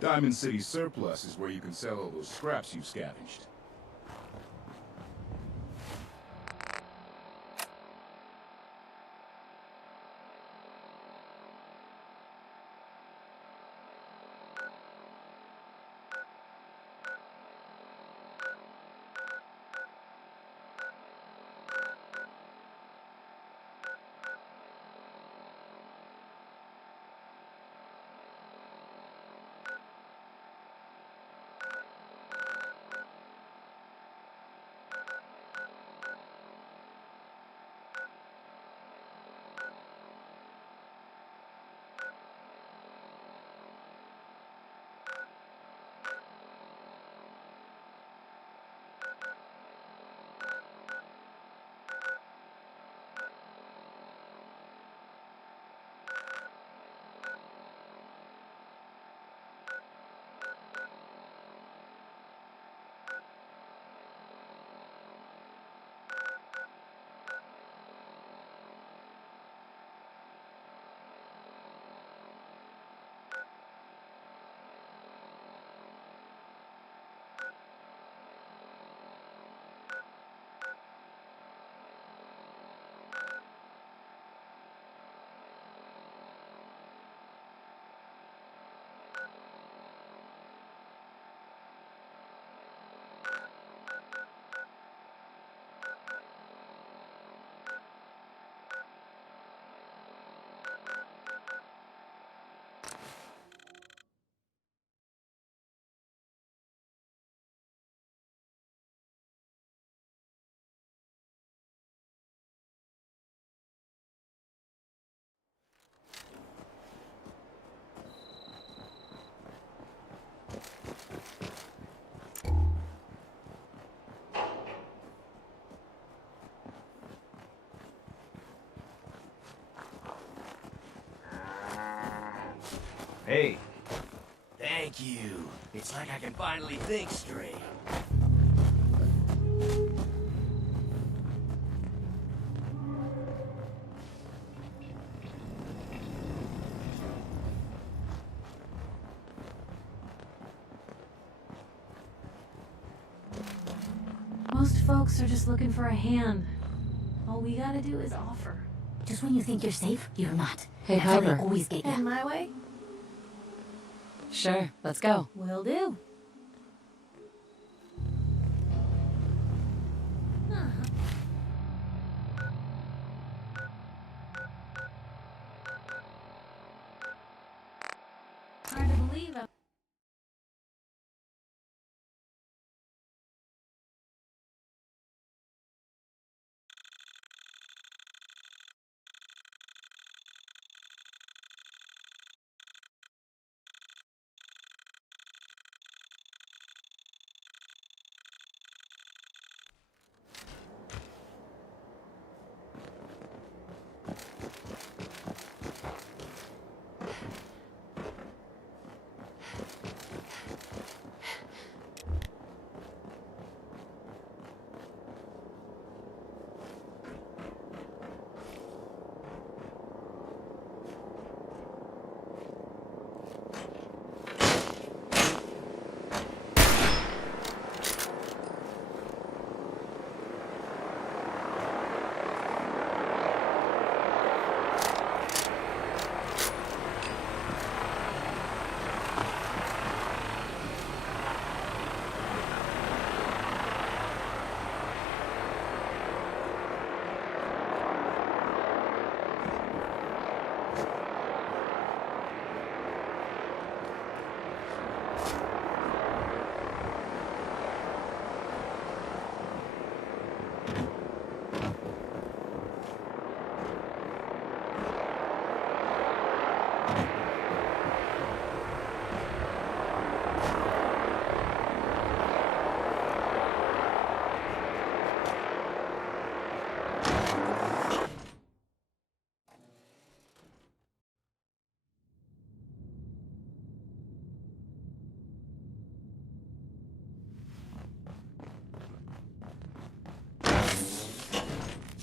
Diamond City Surplus is where you can sell all those scraps you've scavenged. Hey. Thank you. It's like I can finally think straight. Most folks are just looking for a hand. All we gotta do is offer. Just when you think you're safe, you're not. Hey, That's how they Piper. always get Head you. my way? Sure, let's go. Will do. Hard to believe I'm...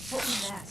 What was that?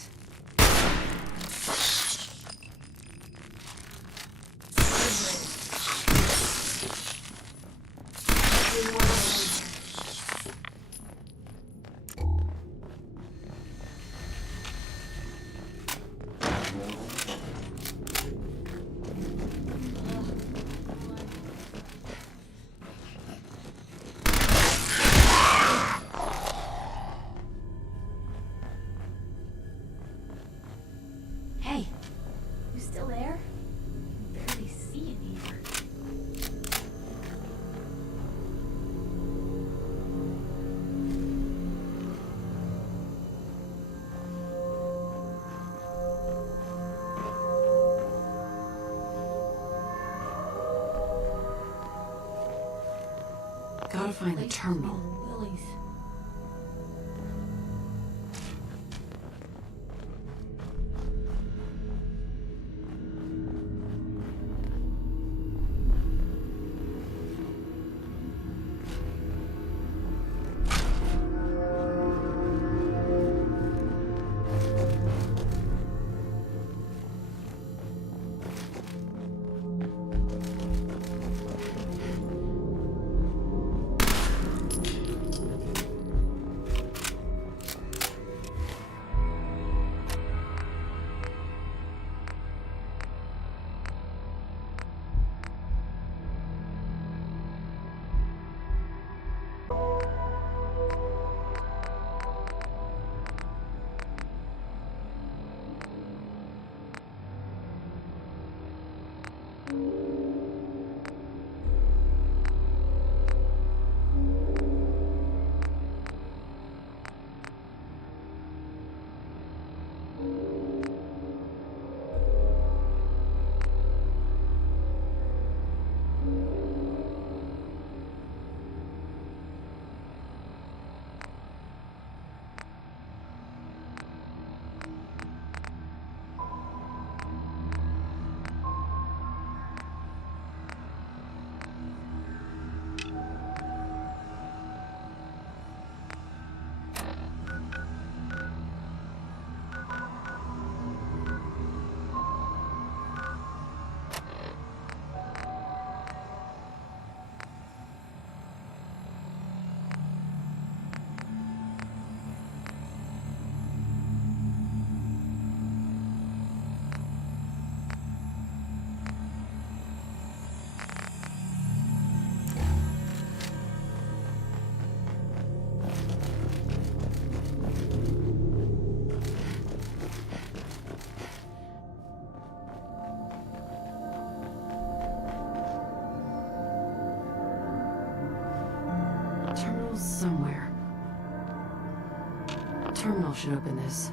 Hey, you still there? I can barely see in here. Gotta find the terminal. Willies. somewhere. Terminal should open this.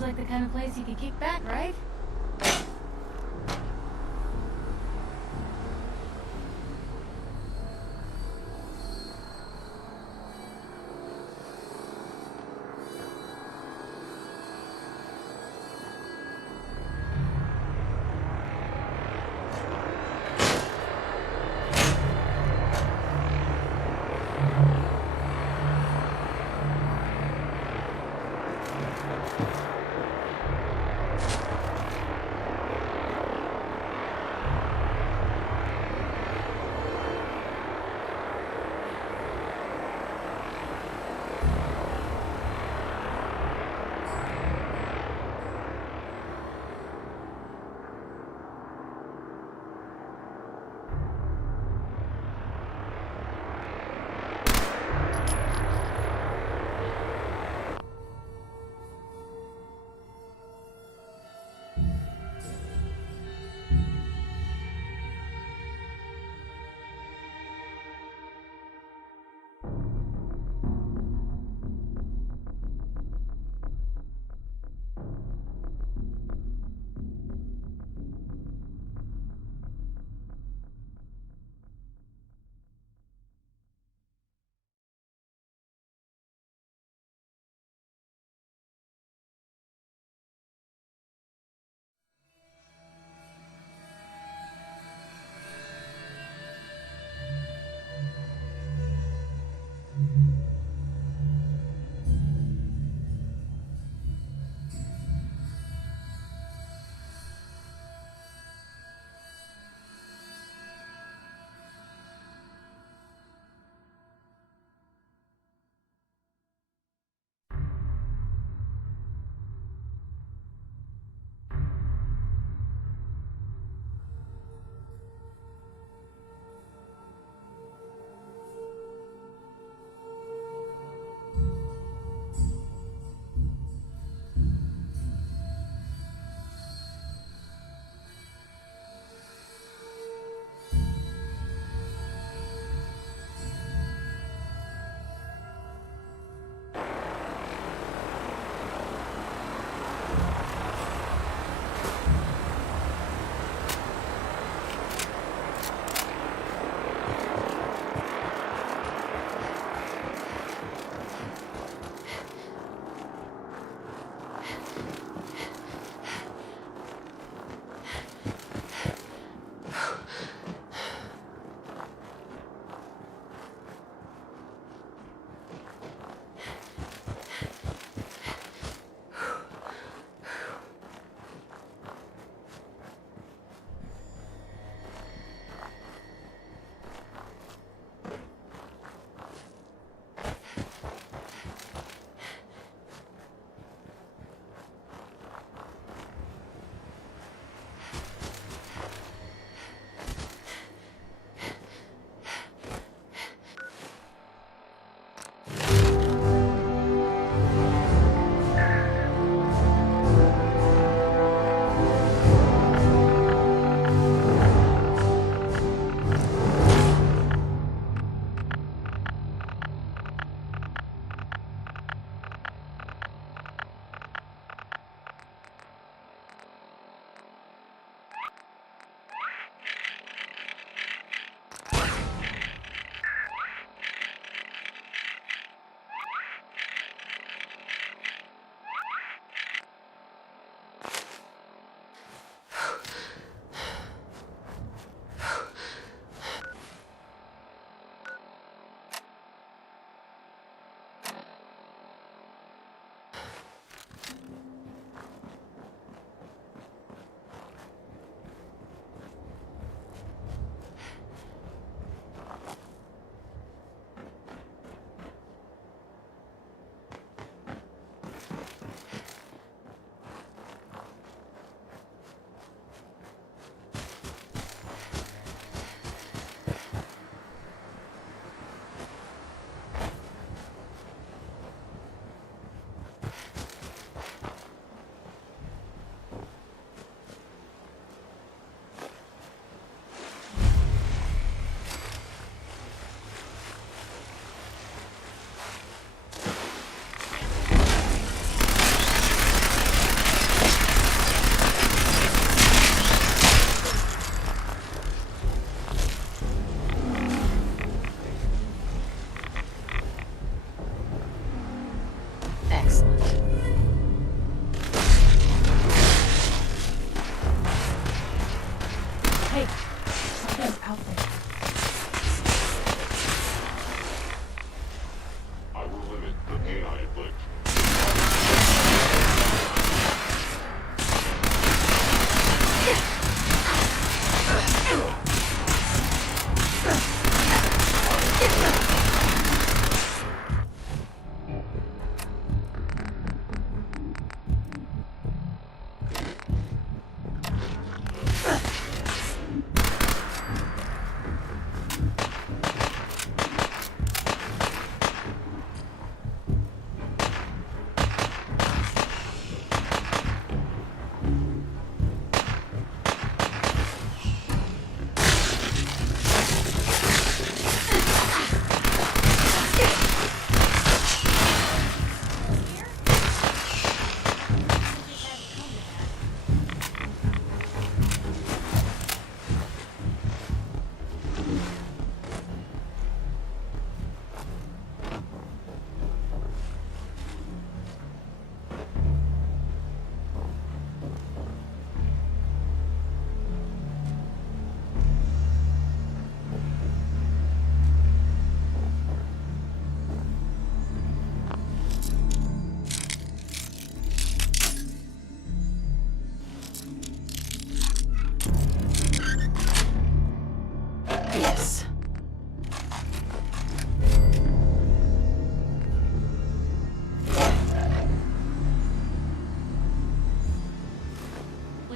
Seems like the kind of place you could kick back, right?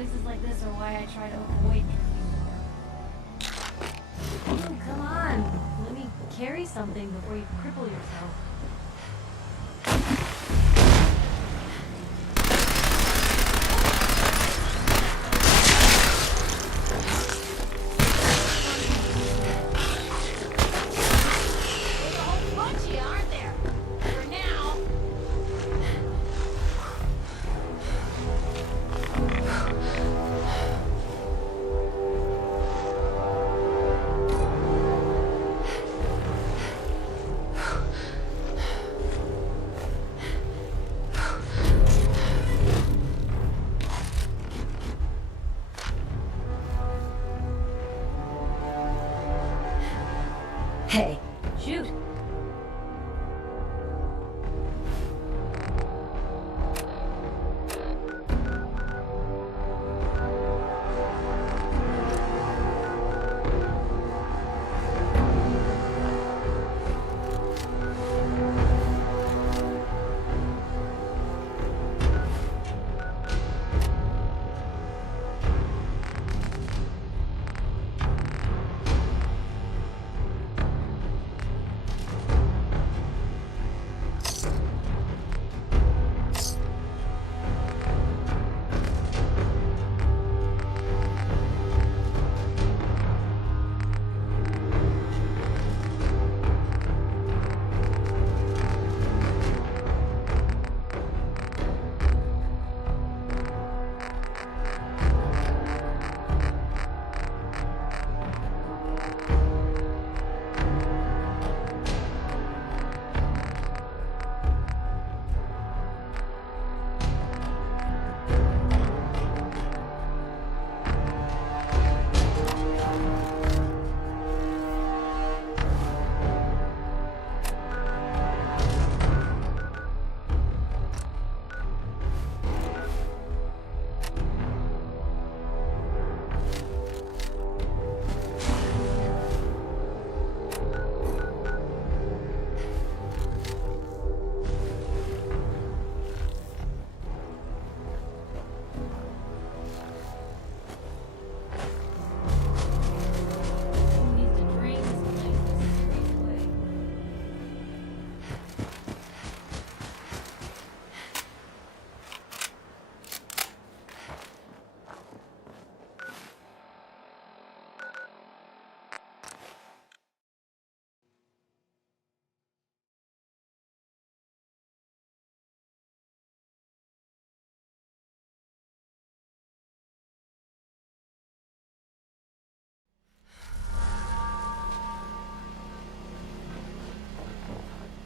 Places like this are why I try to avoid drinking more. Ooh, come on. Let me carry something before you cripple yourself. Hey, shoot.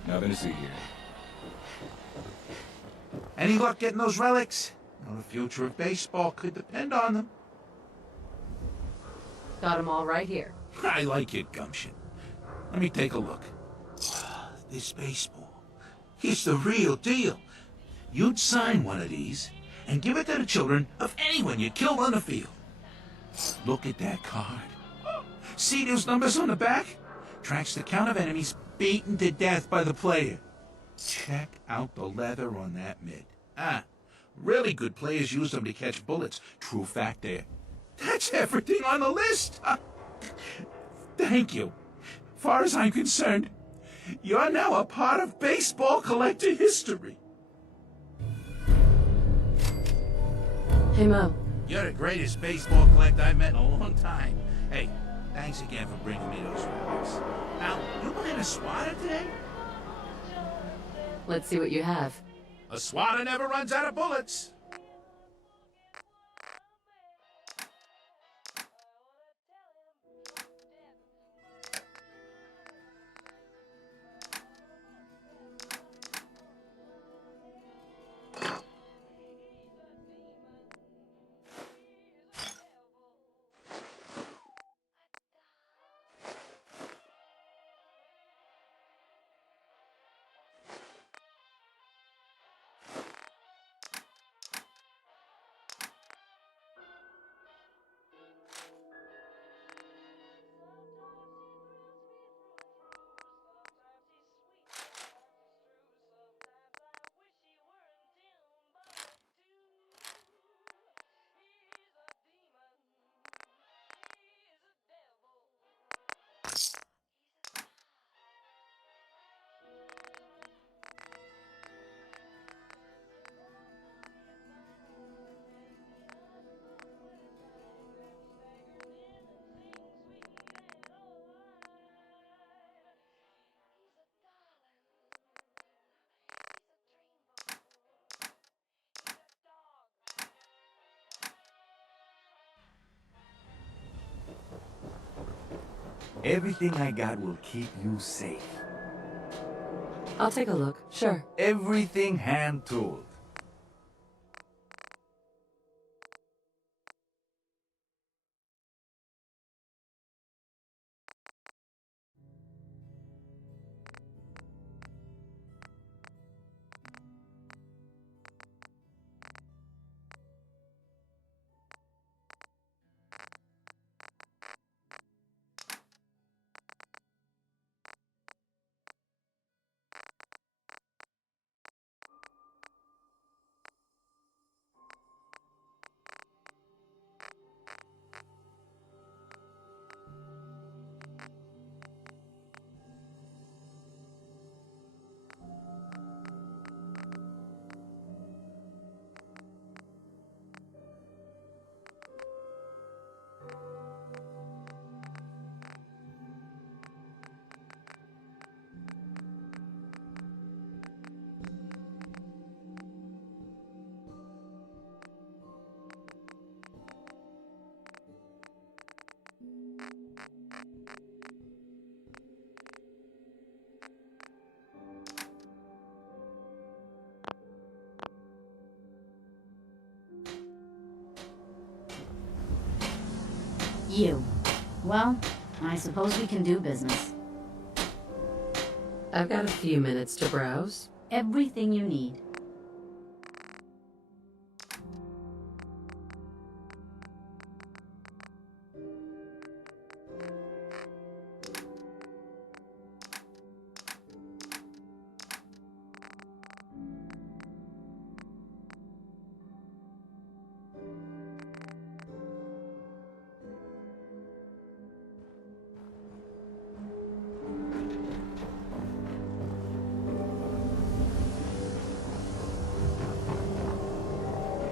Nothing to see here. Any luck getting those relics? You know, the future of baseball could depend on them. Got them all right here. I like your gumption. Let me take a look. This baseball, it's the real deal. You'd sign one of these and give it to the children of anyone you killed on the field. Look at that card. See those numbers on the back? Tracks the count of enemies beaten to death by the player. Check out the leather on that mitt. Really good players use them to catch bullets. True fact there. That's everything on the list. Thank you. Far as I'm concerned, you're now a part of baseball collector history. Hey, Mo. You're the greatest baseball collector I've met in a long time. Hey, thanks again for bringing me those relics. Now, you buying a swatter today? Let's see what you have. A swatter never runs out of bullets. Everything I got will keep you safe. I'll take a look, sure. Everything hand-tooled. You. Well, I suppose we can do business. I've got a few minutes to browse. Everything you need.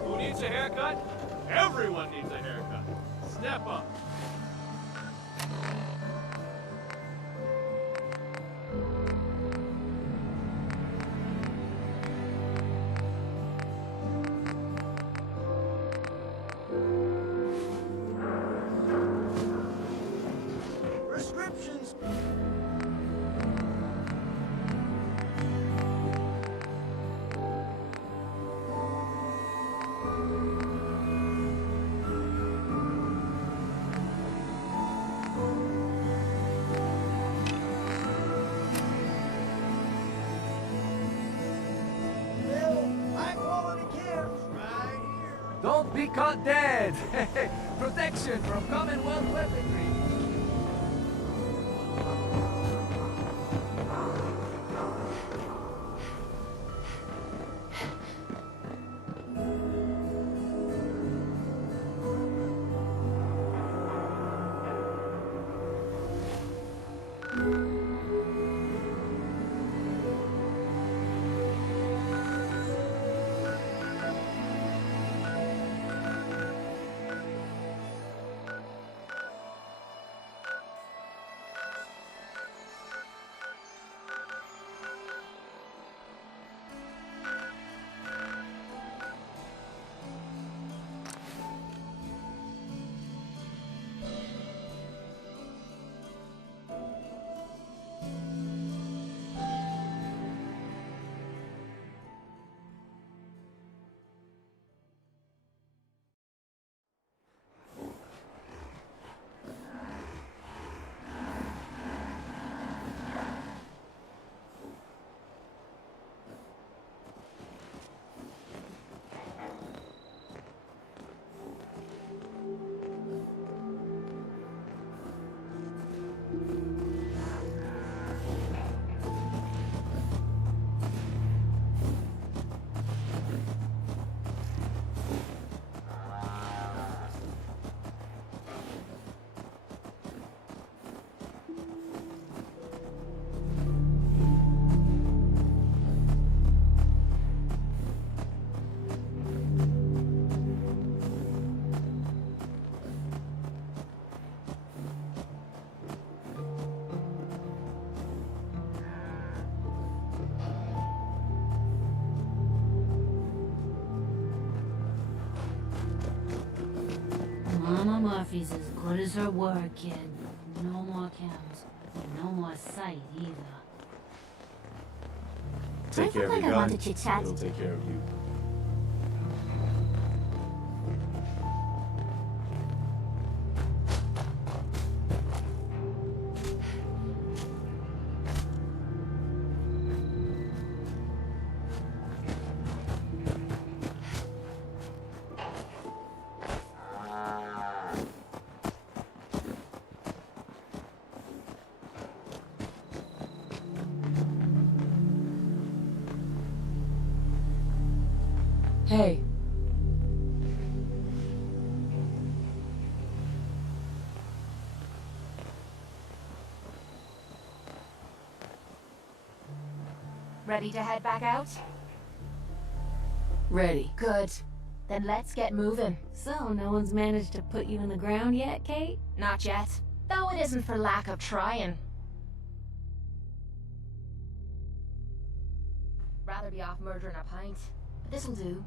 Who needs a haircut? Everyone needs a haircut. Step up. Prescriptions! Don't be caught dead! Protection from Commonwealth weaponry! Mama Murphy's as good as her word, kid. No more cams. No more sight either. Take care of like your I want gun. to chit-chat. It'll take care of you. Hey. Ready to head back out? Ready. Good. Then let's get moving. So, no one's managed to put you in the ground yet, Kate? Not yet. Though it isn't for lack of trying. Rather be off murdering a pint. But this'll do.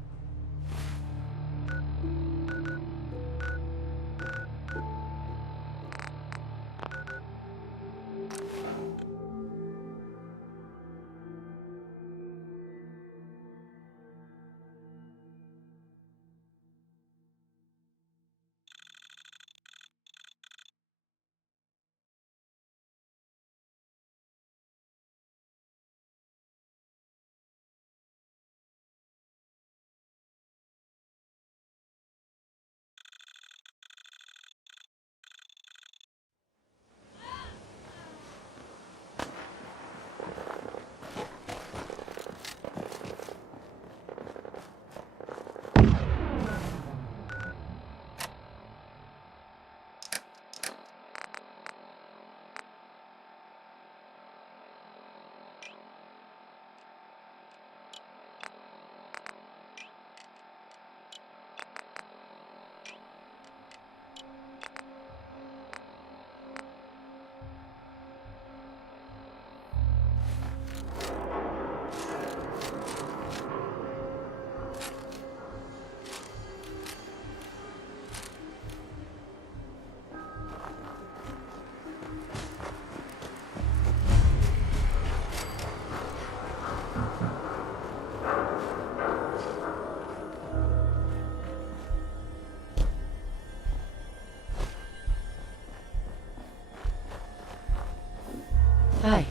Hey,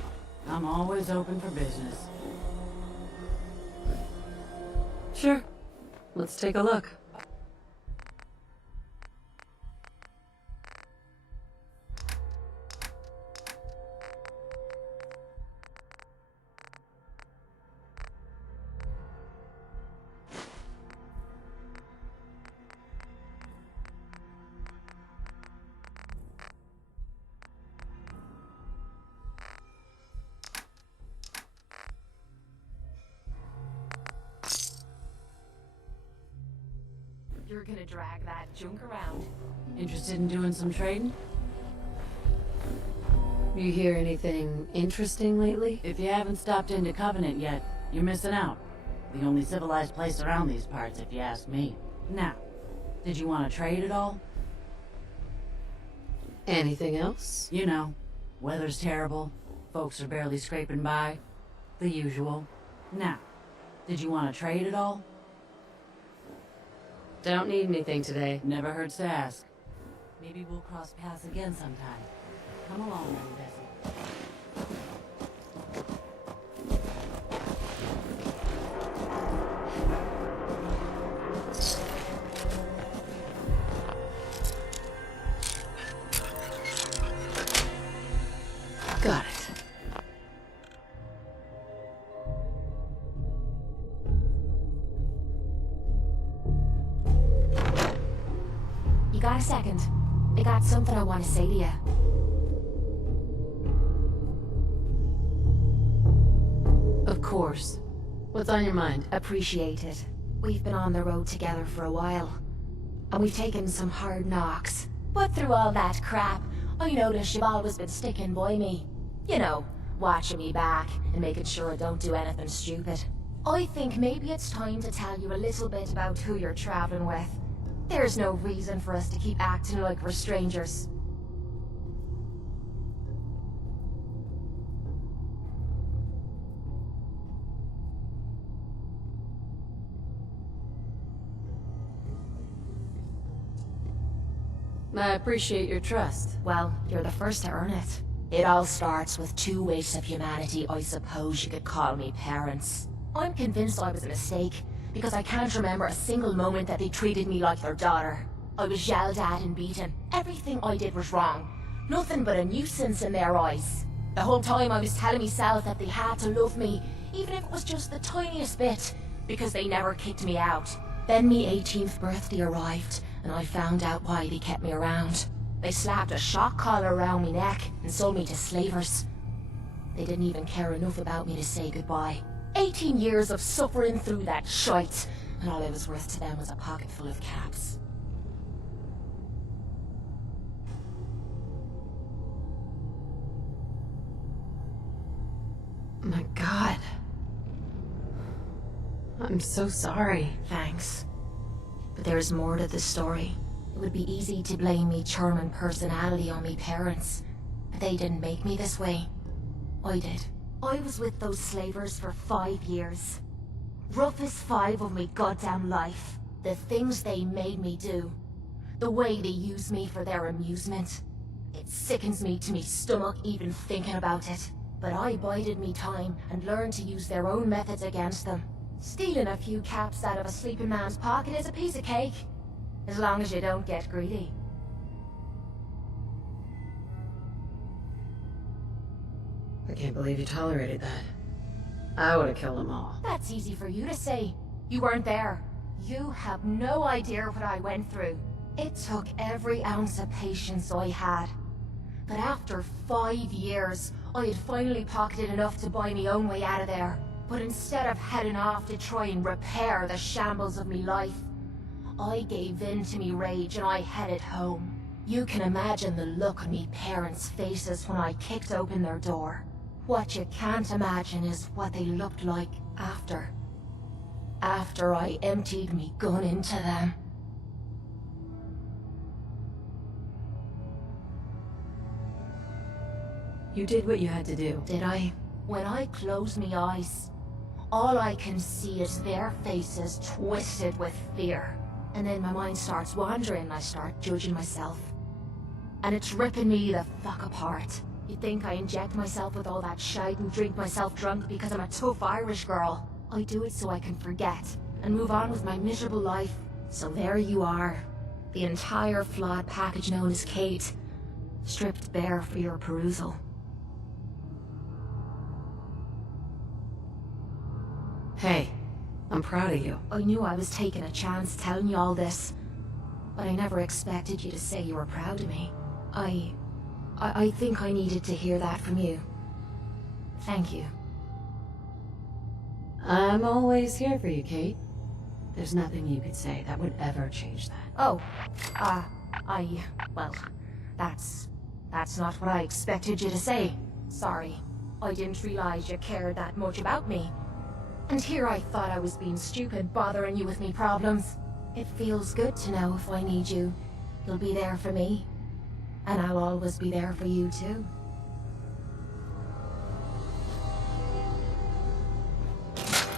I'm always open for business. Sure. Let's take a look. You're gonna drag that junk around. Interested in doing some trading? You hear anything interesting lately? If you haven't stopped into Covenant yet, you're missing out. The only civilized place around these parts, if you ask me. Now, did you want to trade at all? Anything else? You know, weather's terrible, folks are barely scraping by. The usual. Now, did you want to trade at all? Don't need anything today. Never hurts to ask. Maybe we'll cross paths again sometime. Come along, then, Bessie. Got it. You got a second? I got something I want to say to you. Of course. What's on your mind? Appreciate it. We've been on the road together for a while. And we've taken some hard knocks. But through all that crap, I noticed you've always been sticking by me. You know, watching me back and making sure I don't do anything stupid. I think maybe it's time to tell you a little bit about who you're traveling with. There's no reason for us to keep acting like we're strangers. I appreciate your trust. Well, you're the first to earn it. It all starts with two wastes of humanity I suppose you could call me parents. I'm convinced I was a mistake, because I can't remember a single moment that they treated me like their daughter. I was yelled at and beaten. Everything I did was wrong. Nothing but a nuisance in their eyes. The whole time I was telling myself that they had to love me, even if it was just the tiniest bit, because they never kicked me out. Then me 18th birthday arrived, and I found out why they kept me around. They slapped a shock collar around my neck and sold me to slavers. They didn't even care enough about me to say goodbye. 18 years of suffering through that shite, and all I was worth to them was a pocket full of caps. My God. I'm so sorry. Thanks. But there's more to the story. It would be easy to blame me charming personality on me parents, but they didn't make me this way. I did. I was with those slavers for 5 years. Roughest 5 of me goddamn life. The things they made me do. The way they used me for their amusement. It sickens me to me stomach even thinking about it. But I bided me time and learned to use their own methods against them. Stealing a few caps out of a sleeping man's pocket is a piece of cake. As long as you don't get greedy. I can't believe you tolerated that. I would have killed them all. That's easy for you to say. You weren't there. You have no idea what I went through. It took every ounce of patience I had. But after 5 years, I had finally pocketed enough to buy me own way out of there. But instead of heading off to try and repair the shambles of me life, I gave in to me rage and I headed home. You can imagine the look on me parents' faces when I kicked open their door. What you can't imagine is what they looked like after. After I emptied me gun into them. You did what you had to do. Did I? When I close me eyes, all I can see is their faces twisted with fear. And then my mind starts wandering and I start judging myself. And it's ripping me the fuck apart. You'd think I inject myself with all that shite and drink myself drunk because I'm a tough Irish girl. I do it so I can forget and move on with my miserable life. So there you are. The entire flawed package known as Kate. Stripped bare for your perusal. Hey, I'm proud of you. I knew I was taking a chance telling you all this, but I never expected you to say you were proud of me. I think I needed to hear that from you. Thank you. I'm always here for you, Kate. There's nothing you could say that would ever change that. Oh, well, that's not what I expected you to say. Sorry. I didn't realize you cared that much about me. And here I thought I was being stupid, bothering you with me problems. It feels good to know if I need you, you'll be there for me. And I'll always be there for you too.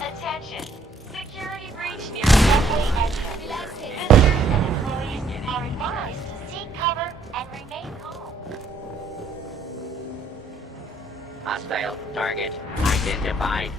Attention! Security breach near subway entrance. Visitors and employees are advised to seek cover and remain calm. Hostile target identified.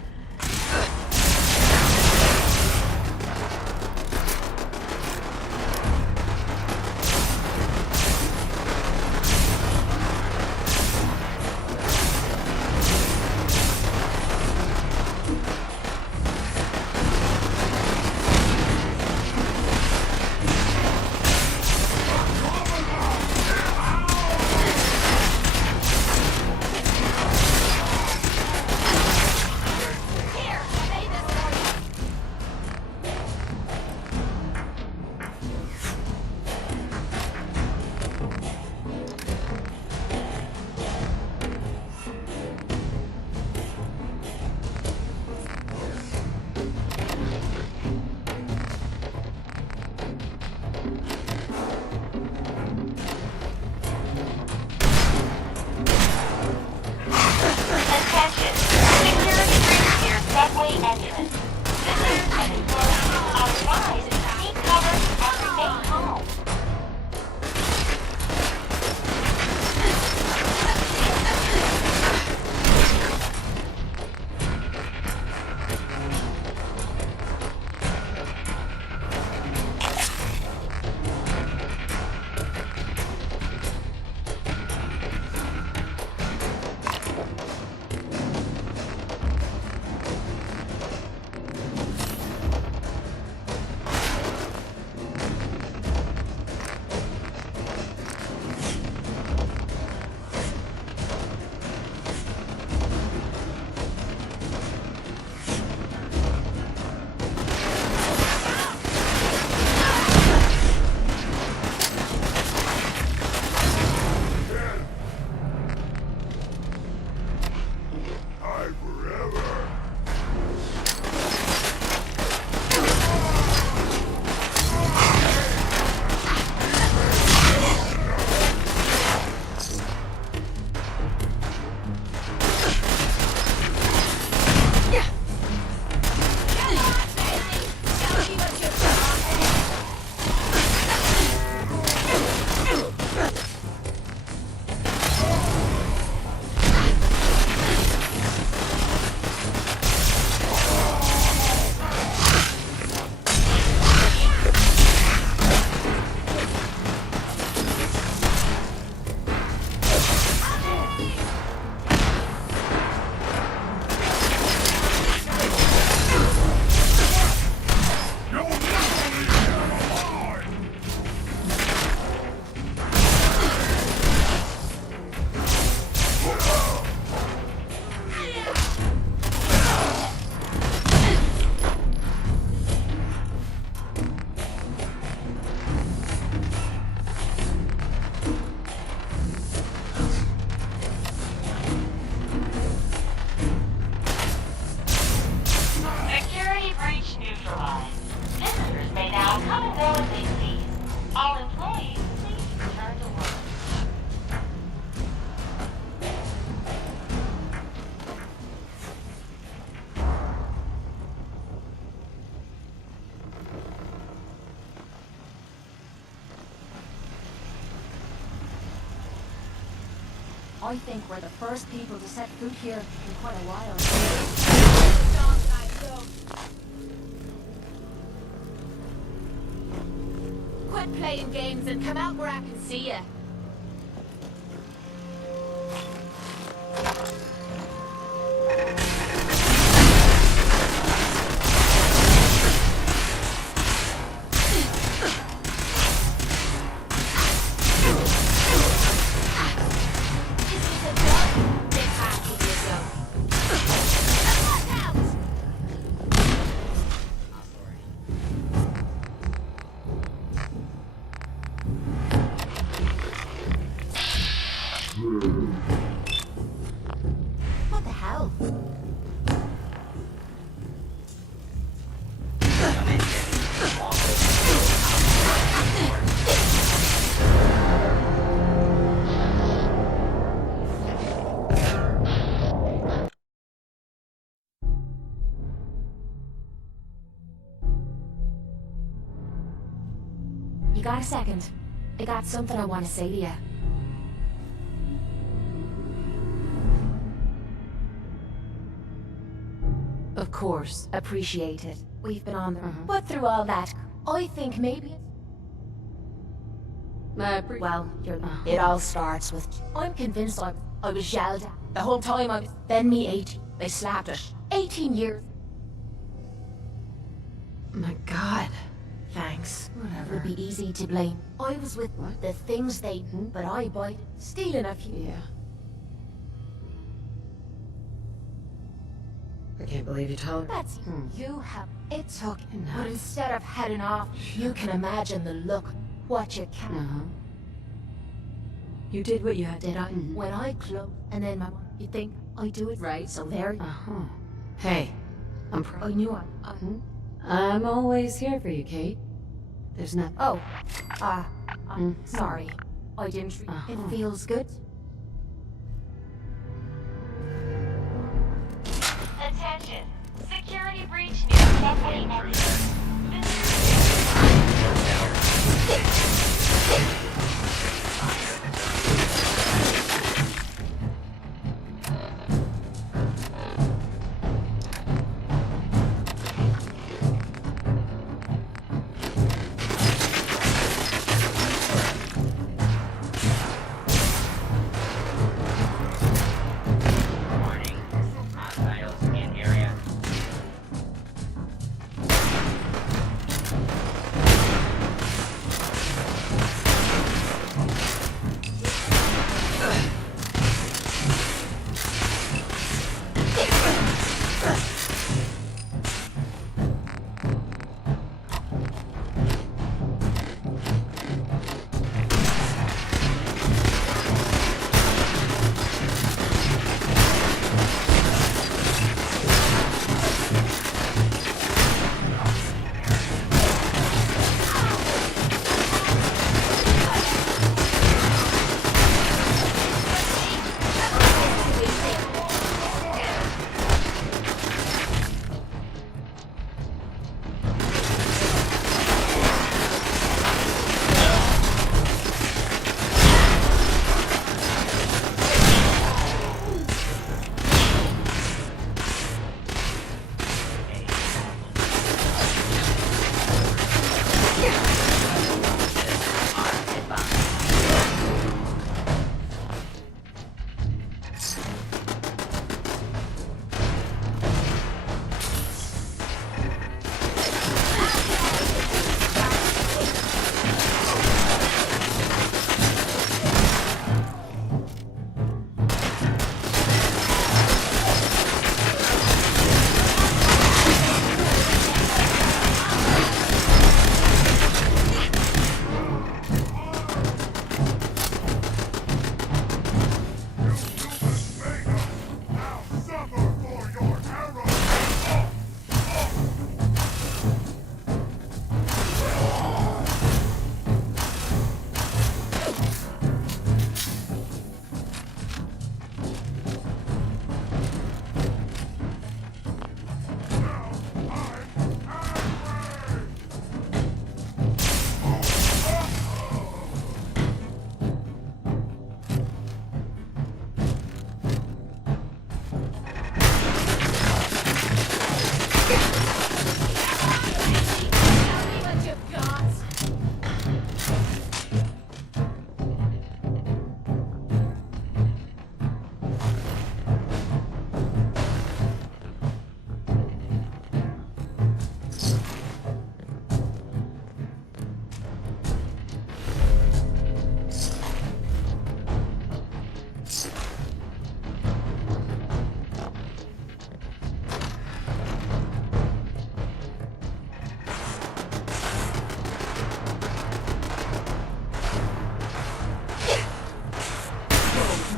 I think we're the first people to set foot here in quite a while. Quit playing games and come out where I can see ya. What the hell? You got a second? I got something I want to say to you. Of course. Appreciate it. We've been on the but through all that, I think maybe well, it all starts with I'm convinced I was yelled at the whole time I was then me 18. They slapped it. 18 years. My God. Thanks. Whatever. It would be easy to blame. I was with the things they but I bought stealing a few. Yeah. I can't believe you told her. That's you have it took but instead of heading off, you can imagine the look. What you can. You did what you had to do. Did I? When I close and then my mom, you think I do it right? So there. Hey, I'm proud. I knew I'm always here for you, Kate. There's nothing. Oh, sorry. I didn't. It feels good. Attention. Security breach near subway entrance.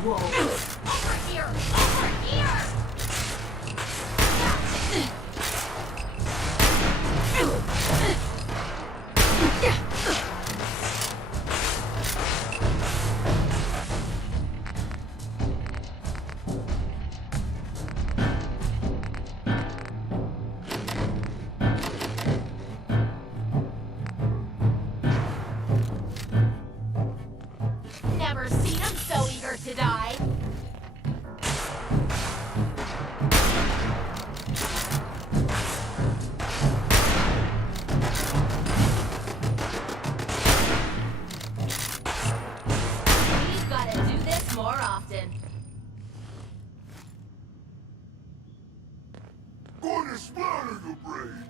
Whoa. Over here! Over here! Never seen him so eager to die. We've got to do this more often. Gonna splatter your brain.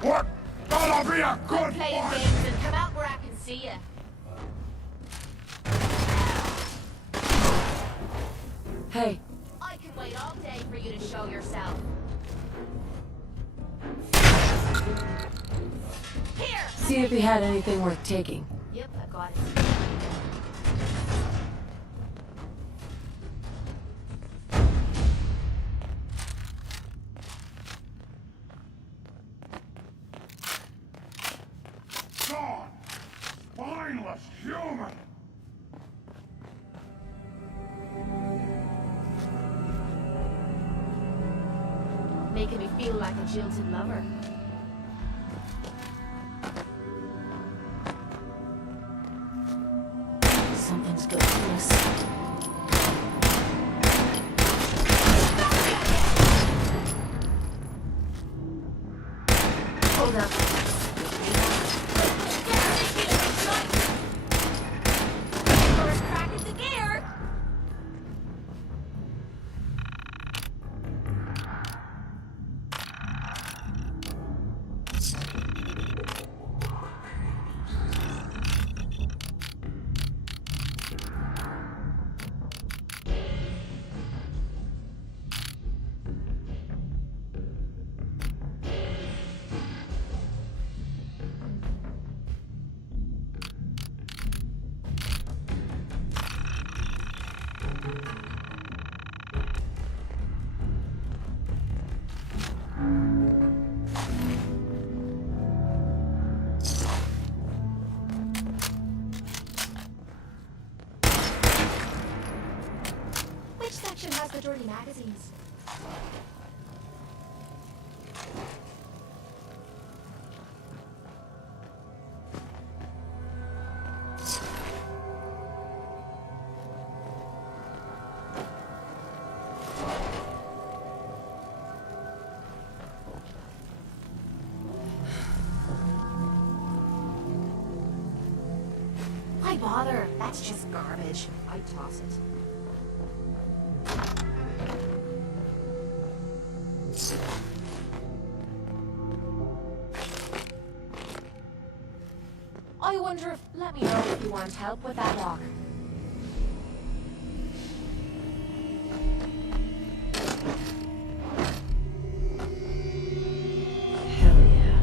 What? Gonna be a Quit good playing boy. games and come out where I can see you. Hey, I can wait all day for you to show yourself. Here! see if he had anything worth taking. Yep, I got it. Gone. Spineless human. Making me feel like a jilted lover. Something's good for us. Hold up. First crack at the gear. Which section has the dirty magazines? Why bother? That's just garbage. I'd toss it. I wonder if... Let me know if you want help with that lock. Hell yeah.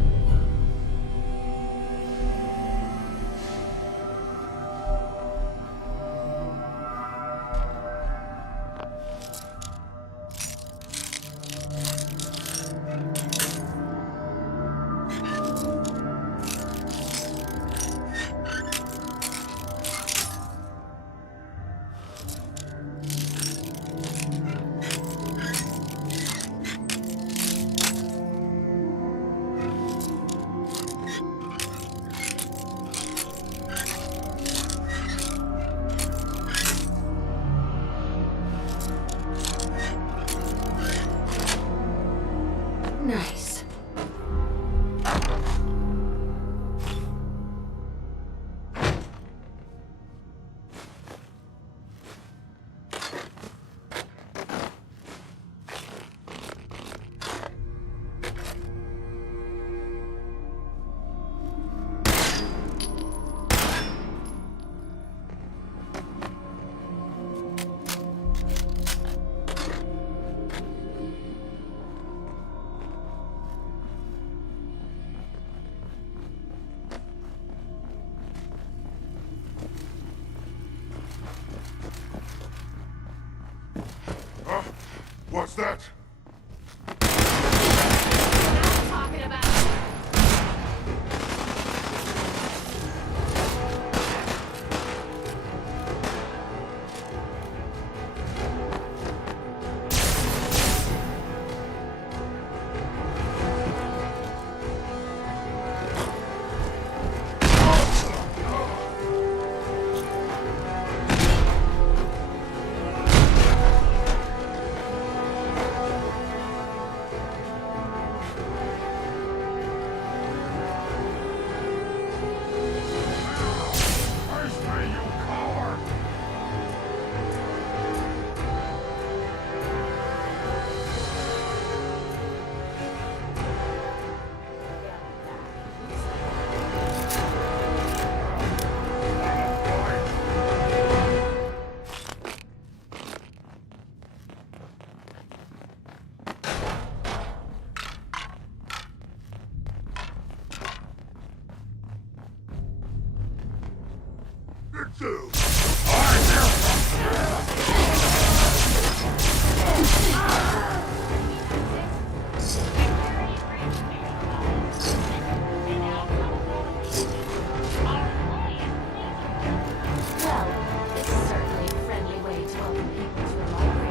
too. I'm Well, this is certainly a friendly way to welcome people to a library.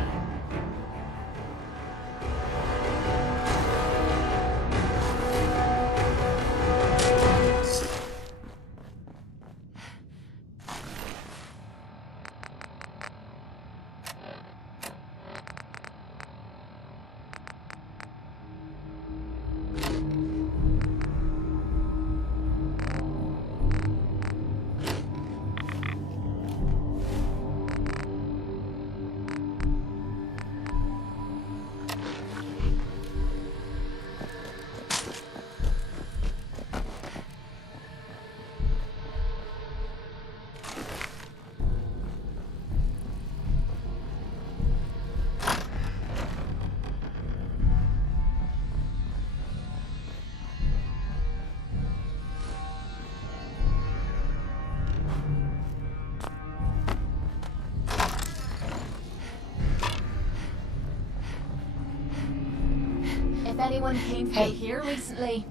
If anyone came through here recently,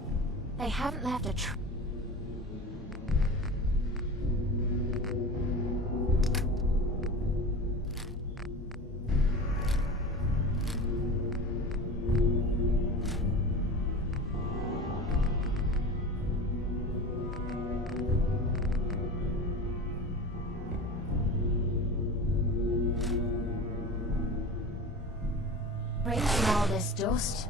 they haven't left a trace in all this dust.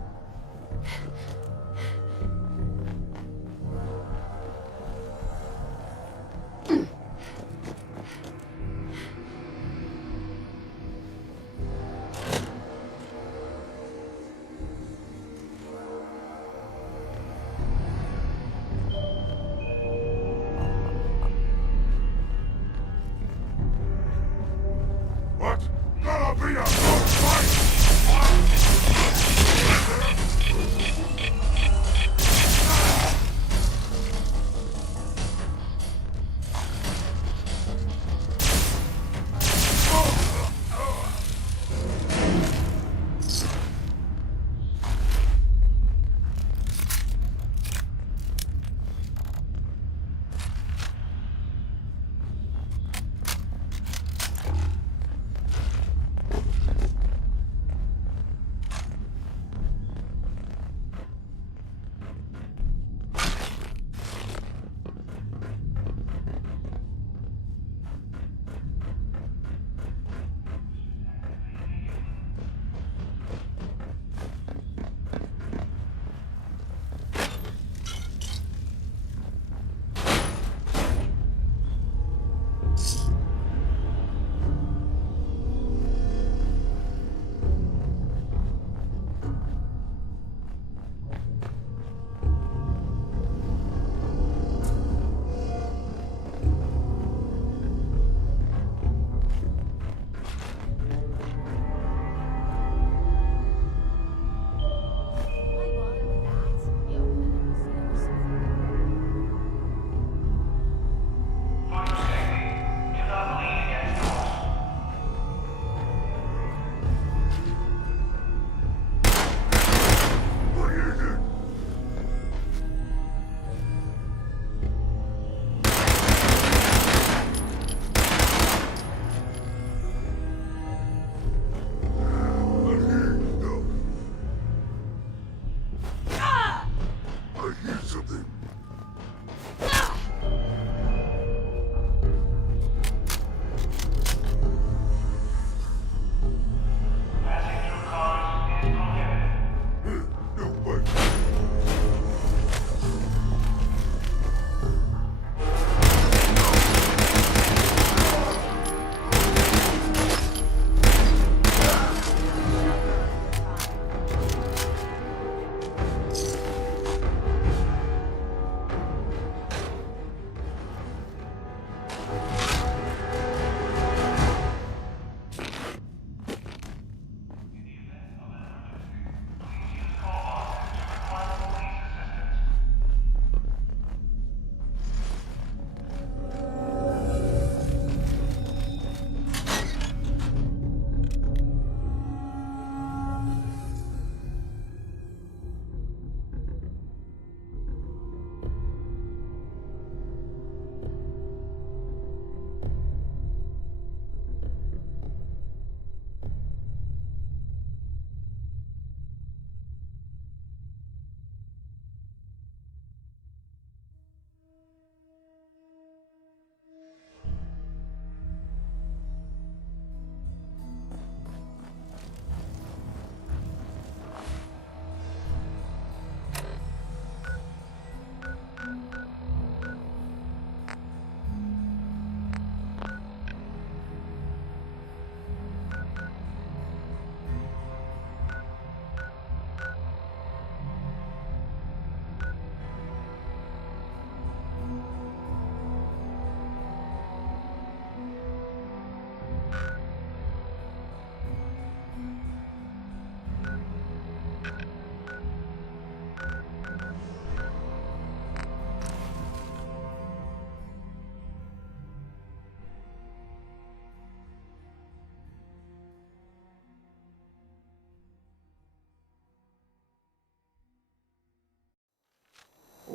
What's gonna be a good fight?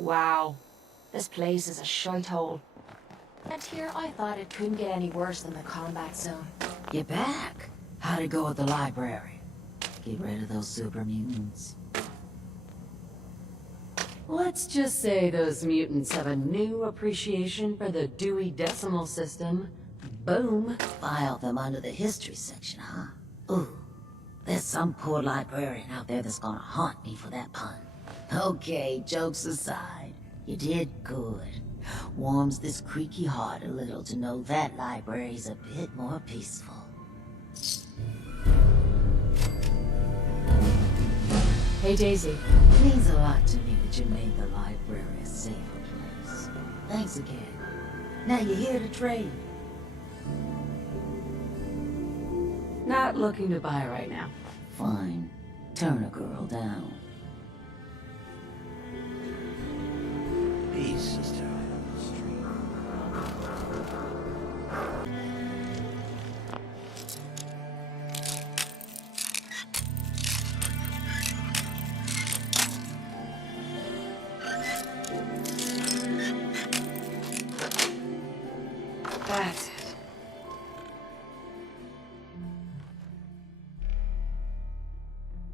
Wow. This place is a shithole. And here I thought it couldn't get any worse than the combat zone. You're back. How'd it go at the library? Get rid of those super mutants. Let's just say those mutants have a new appreciation for the Dewey Decimal System. Boom. File them under the history section, huh? Ooh, there's some poor librarian out there that's gonna haunt me for that pun. Okay, jokes aside, you did good. Warms this creaky heart a little to know that library's a bit more peaceful. Hey, Daisy. It means a lot to me that you made the library a safer place. Thanks again. Now you're here to trade. Not looking to buy right now. Fine. Turn a girl down. Peace, sister. That's it.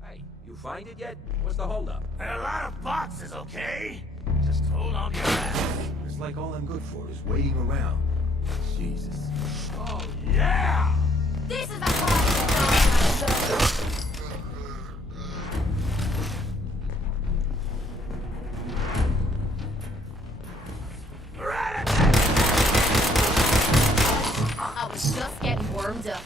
Hey, you find it yet? What's the holdup? A lot of boxes, okay? Just hold on to your ass. It's like all I'm good for is waiting around. Jesus. Oh, yeah! This is the part. I was just getting warmed up.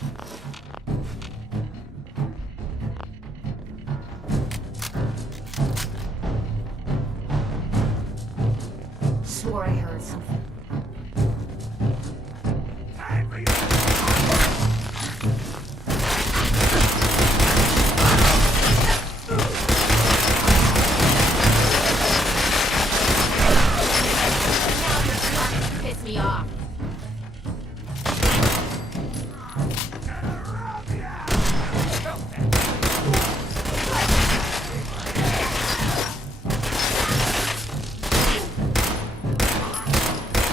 Swore I heard something. Time for you. Now you're starting to piss me off.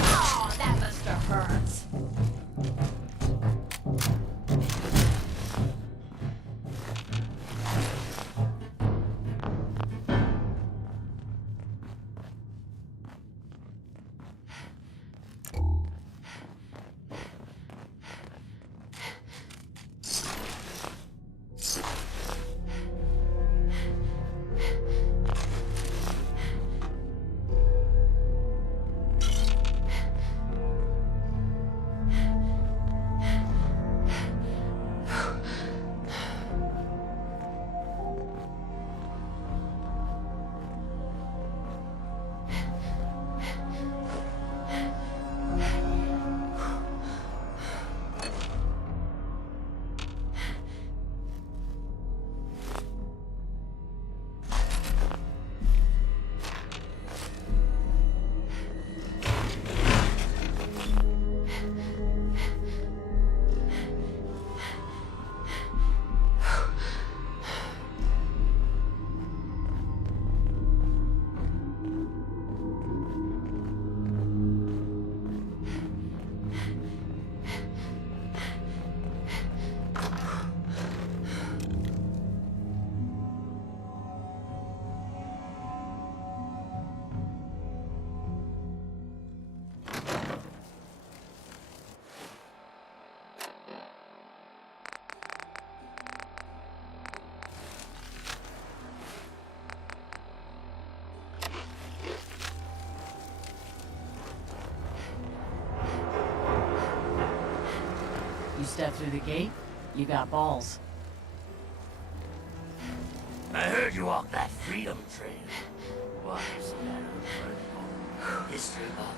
Oh, that must have hurt. You step through the gate, you got balls. I heard you walked that freedom trail. What is that? History buff.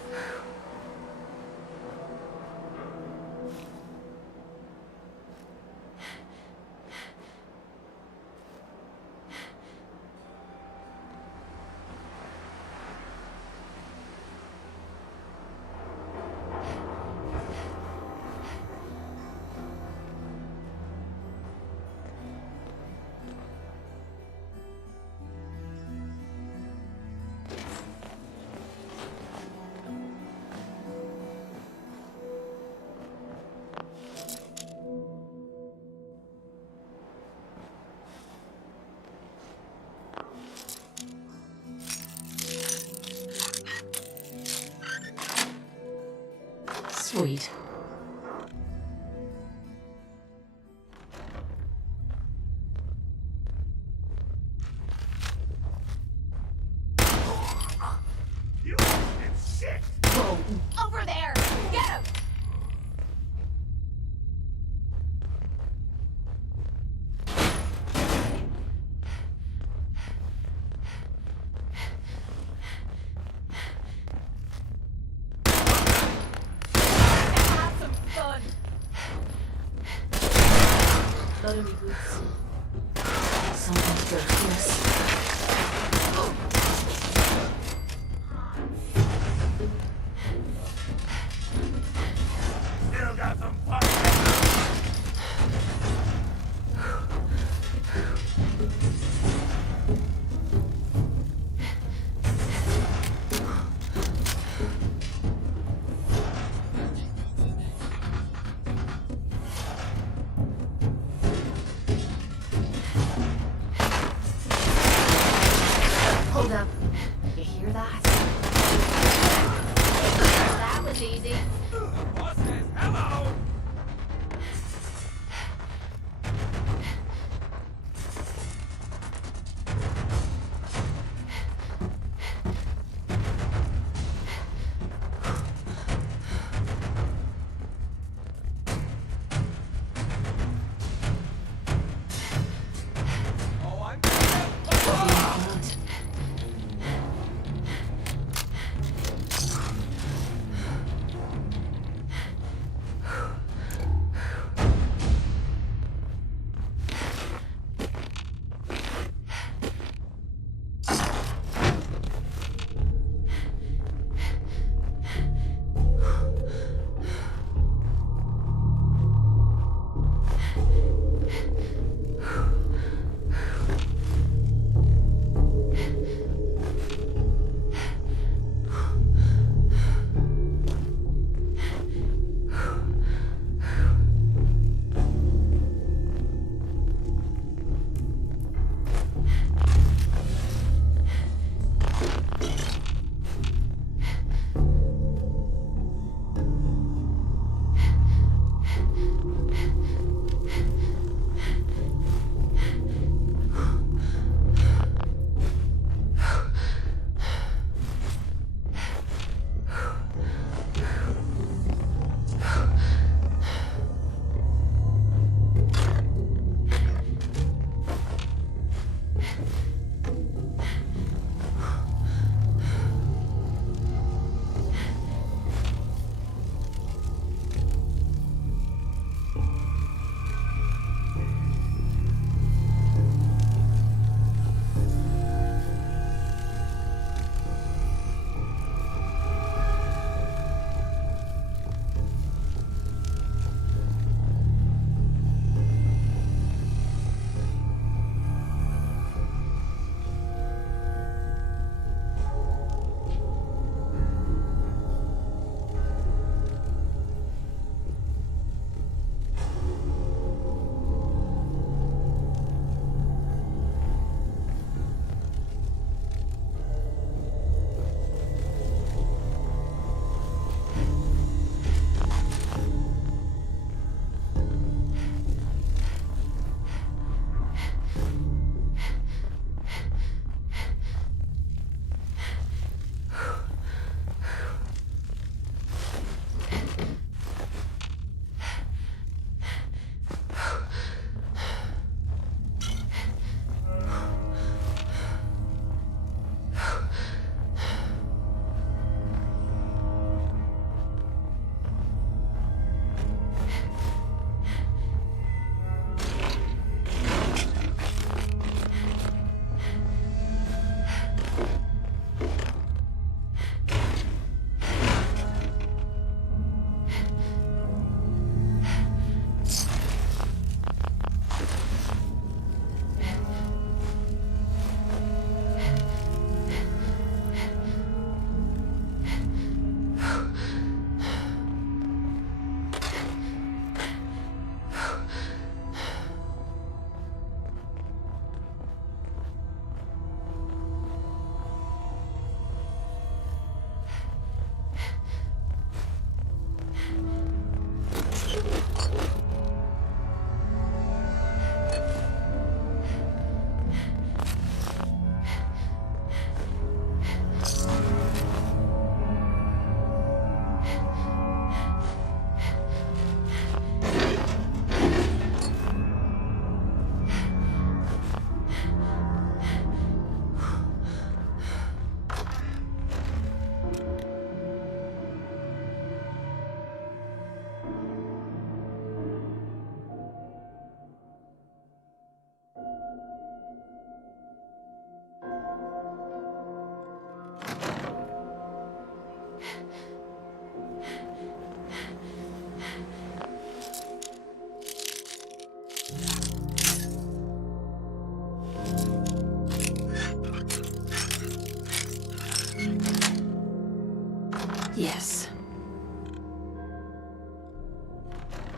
Sweet. Whoa! Over there! Get him! Have some fun! Load me boots. Something's good. Yes. Still got some fire. Hold up. You hear that? That was easy. Hello!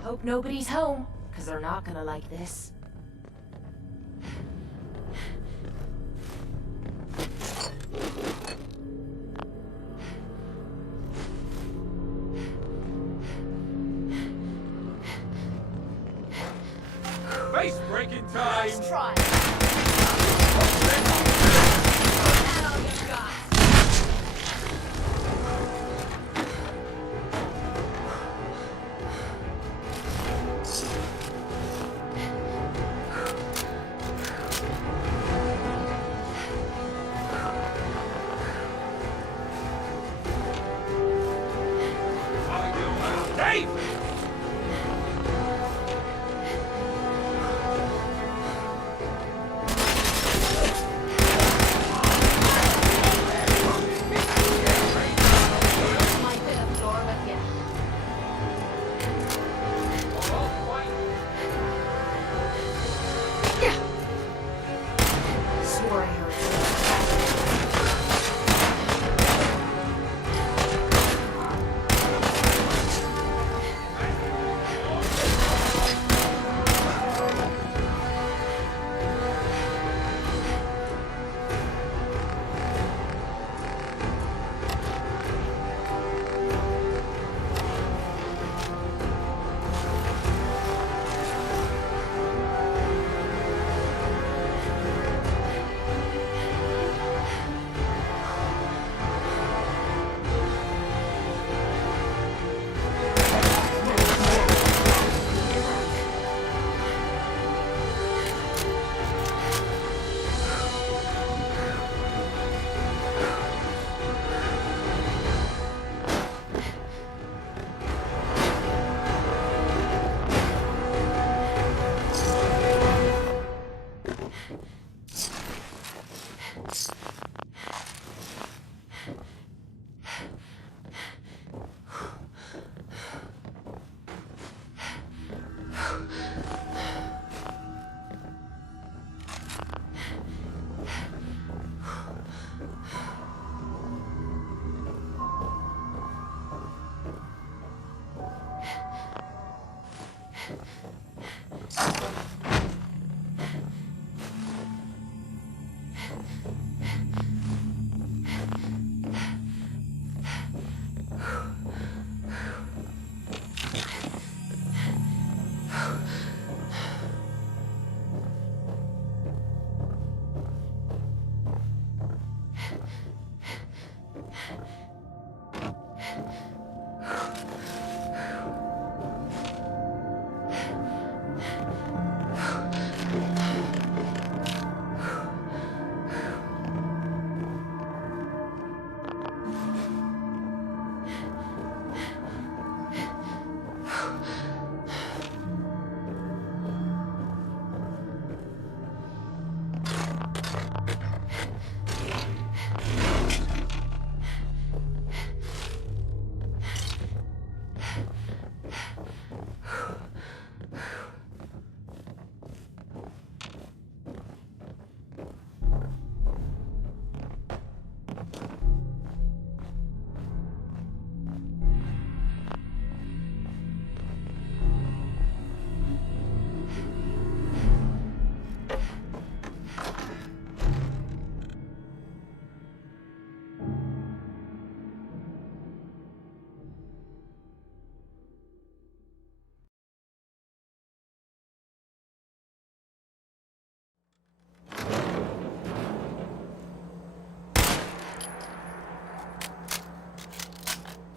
Hope nobody's home, because they're not gonna like this. Face breaking time! Let's try. Dave! Swore I heard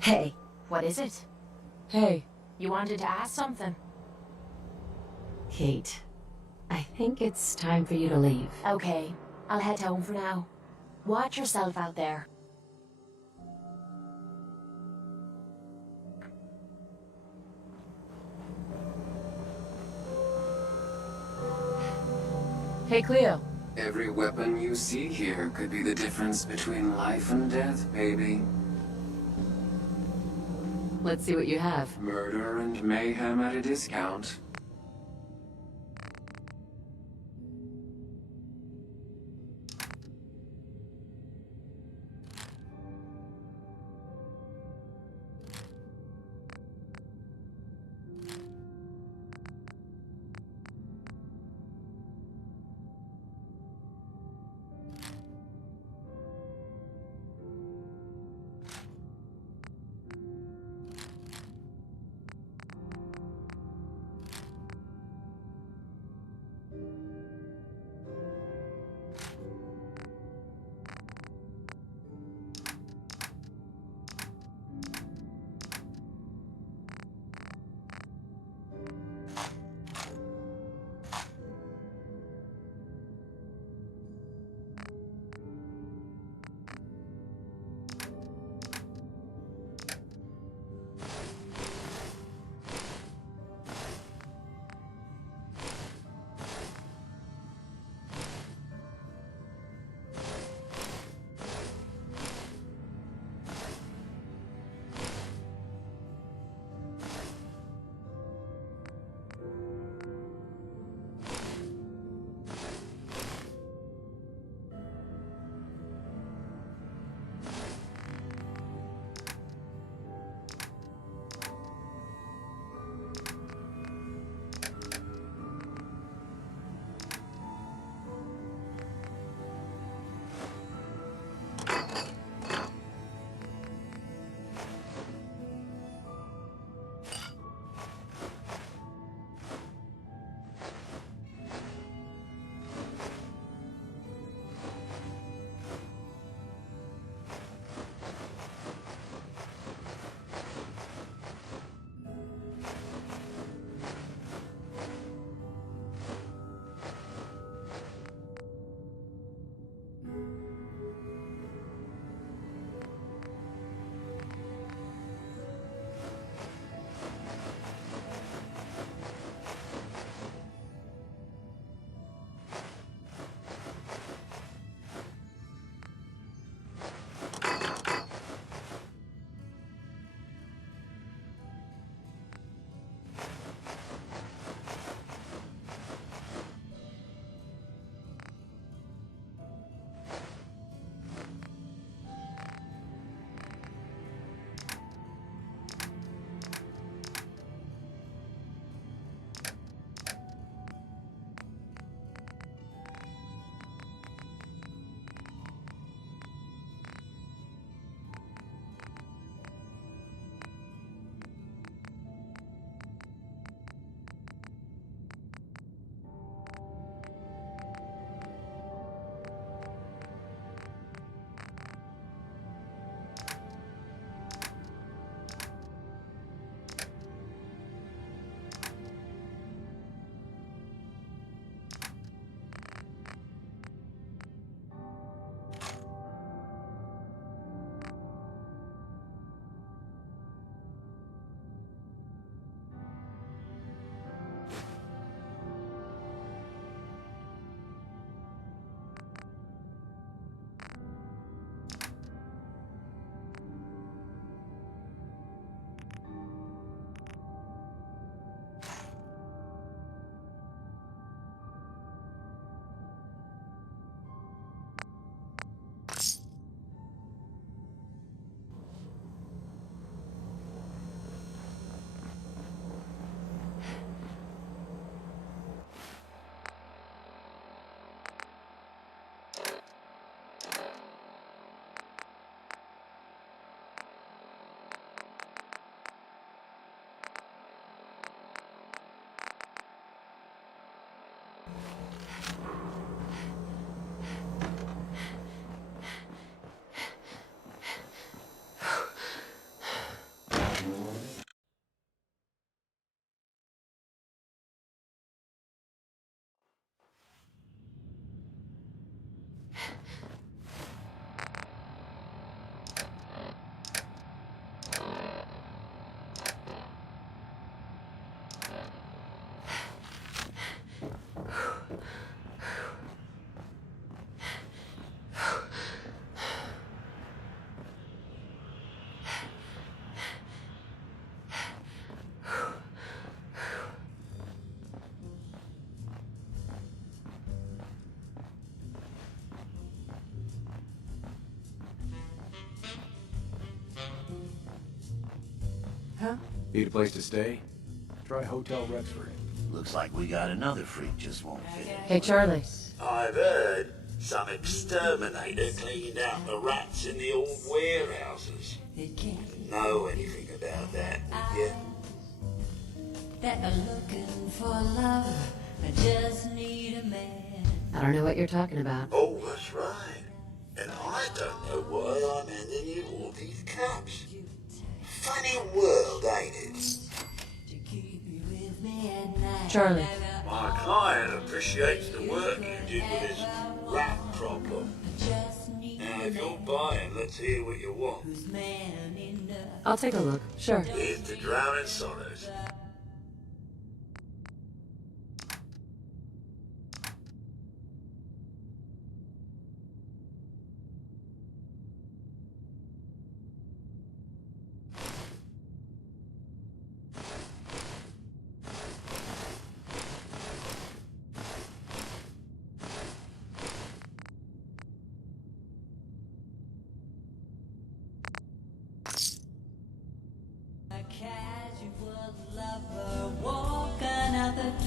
Hey, what is it? Hey, you wanted to ask something? Kate, I think it's time for you to leave. Okay, I'll head home for now. Watch yourself out there. Hey, Cleo. Every weapon you see here could be the difference between life and death, baby. Let's see what you have. Murder and mayhem at a discount. Huh? Need a place to stay? Try Hotel Rexford. Looks like we got another freak just won't fit in. Hey, Charlie. I've heard some exterminator cleaned out the rats in the old warehouses. Know anything about that, would you? That I'm looking for love, I just need a man. I don't know what you're talking about. Oh, that's right. And I don't know why I'm handing you all these cups. Funny world, ain't it? Charlie. My client appreciates the work you did with his rat problem. Now, if you're buying, let's hear what you want. I'll take a look. Sure. Here's to Drowning Sorrows.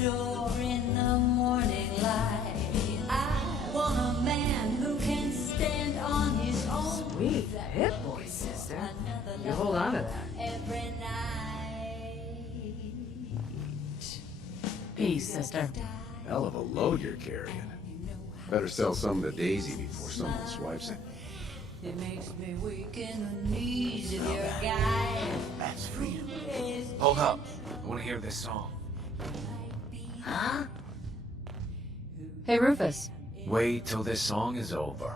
Door in the morning light. I want a man who can stand on his own. Sweet hip boy, sister. You hold on to that. Every night. Peace, sister. Hell of a load you're carrying. Better sell some to Daisy before someone swipes it. It makes me weak in the knees if you're a guy. That's freedom. Hold up. I want to hear this song. Huh? Hey, Rufus. Wait till this song is over.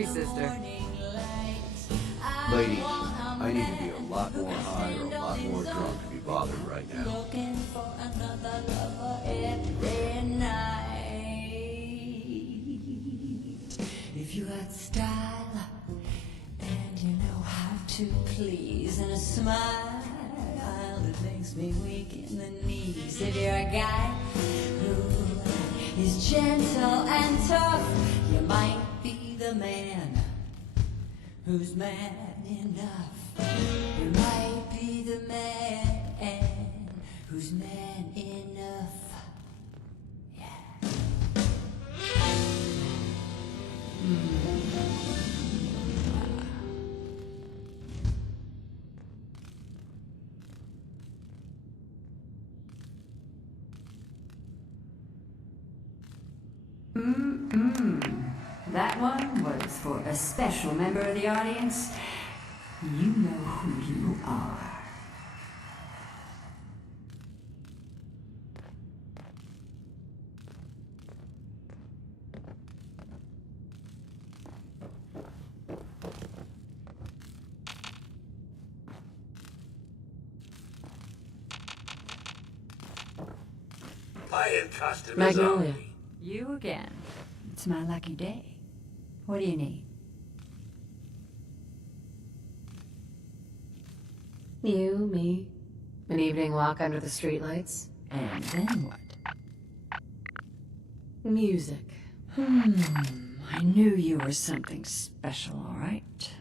Sister. Lady, I need to be a lot more high or a lot more drunk to be bothered right now. Looking for another lover every night. If you had style and you know how to please, and a smile that makes me weak in the knees. If you're a guy who is gentle and tough, you might be the man who's man enough. You might be the man who's man enough. Yeah. That one was for a special member of the audience. You know who you are. Paying customers. Magnolia. You again. It's my lucky day. What do you need? You, me, an evening walk under the streetlights. And then what? Music. I knew you were something special, all right.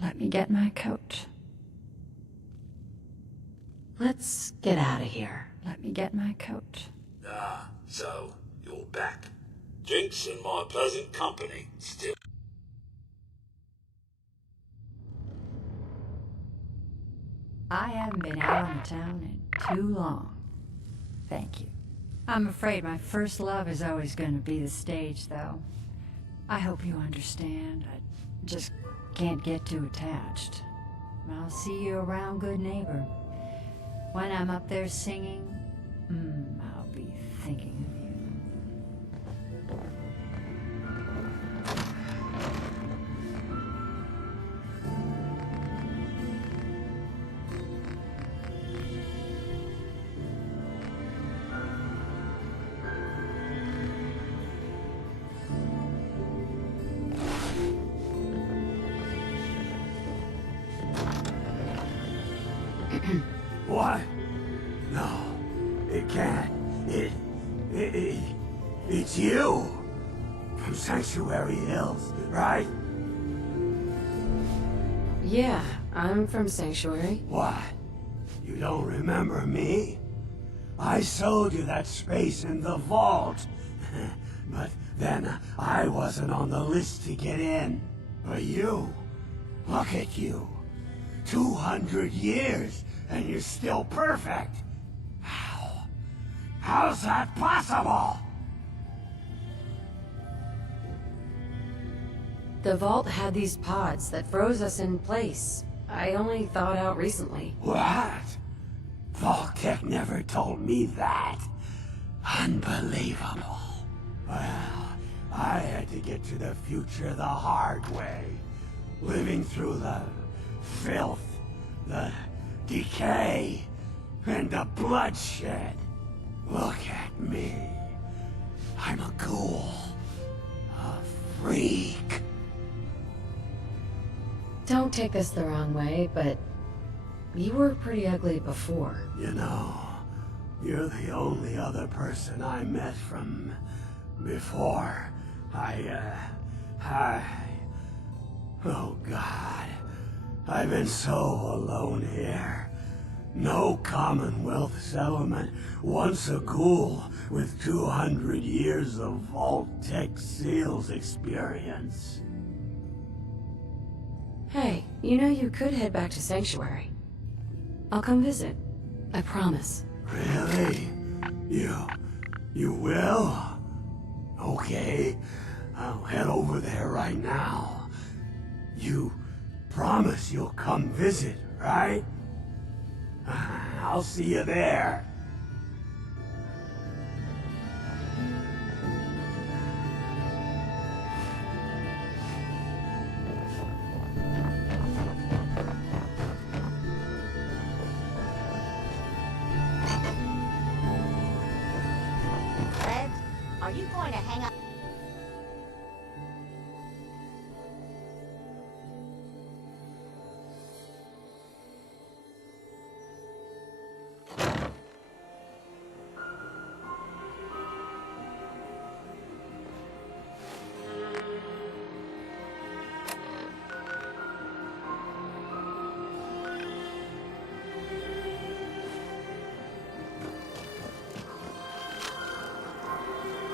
Let me get my coat. Let's get out of here. Let me get my coat. Ah, so you're back. Drinks in my pleasant company still. I haven't been out on the town in too long. Thank you. I'm afraid my first love is always going to be the stage, though. I hope you understand. I just can't get too attached. I'll see you around, good neighbor. When I'm up there singing, I'll be thinking of you. What? No, it can't. It's you! From Sanctuary Hills, right? Yeah, I'm from Sanctuary. What? You don't remember me? I sold you that space in the vault. But then I wasn't on the list to get in. But you, look at you. 200 years, and you're still perfect. How's that possible? The vault had these pods that froze us in place. I only thawed out recently. What? Vault-Tec never told me that. Unbelievable. Well, I had to get to the future the hard way. Living through the filth, the decay, and the bloodshed. Look at me. I'm a ghoul. A freak. Don't take this the wrong way, but you were pretty ugly before. You know, you're the only other person I met from before. Oh God. I've been so alone here. No Commonwealth settlement, once a ghoul with 200 years of Vault-Tec seals experience. Hey, you know you could head back to Sanctuary. I'll come visit. I promise. Really? You will? Okay, I'll head over there right now. You promise you'll come visit, right? I'll see you there. Red, are you going to hang up?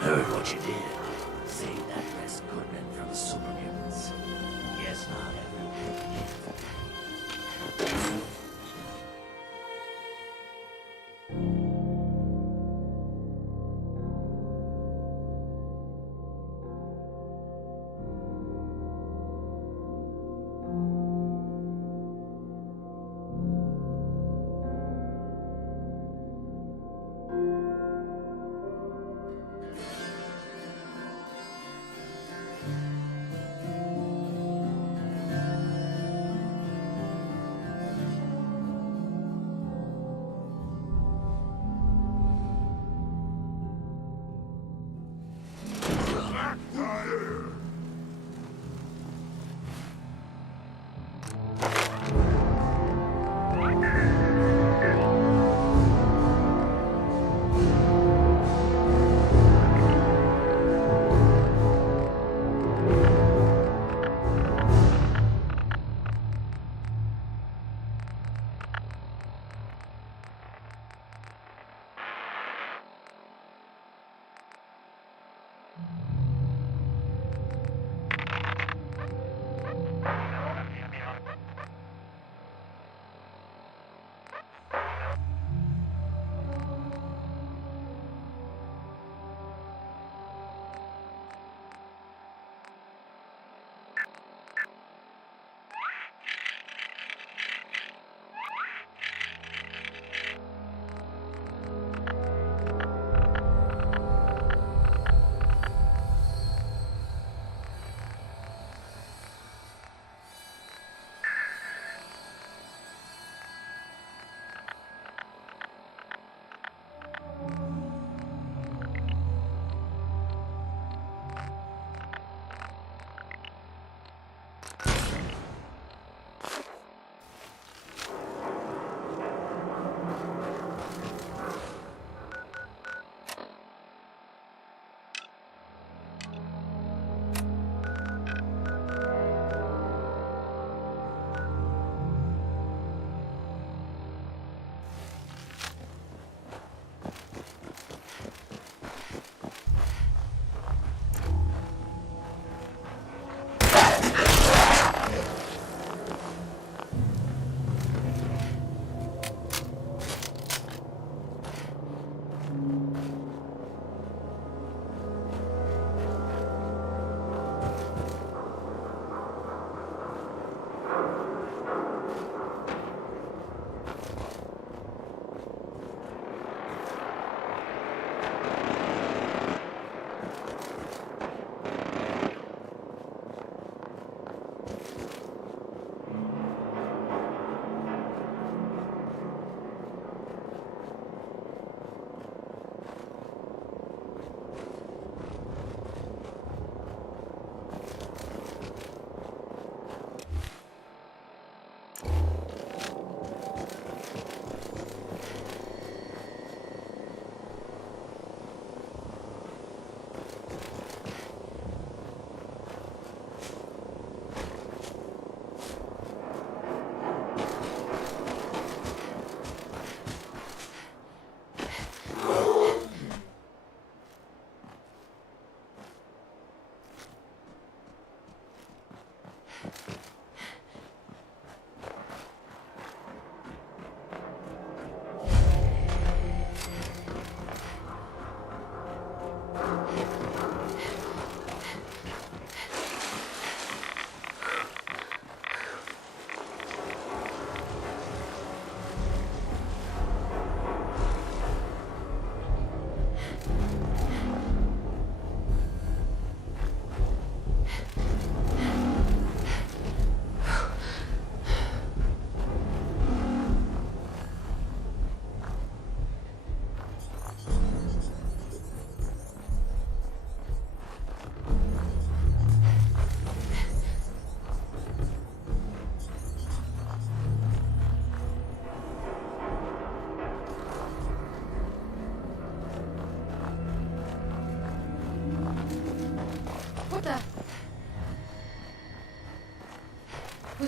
Heard what you did. Saved that West Goodman from the supermutants. Guess not everyone.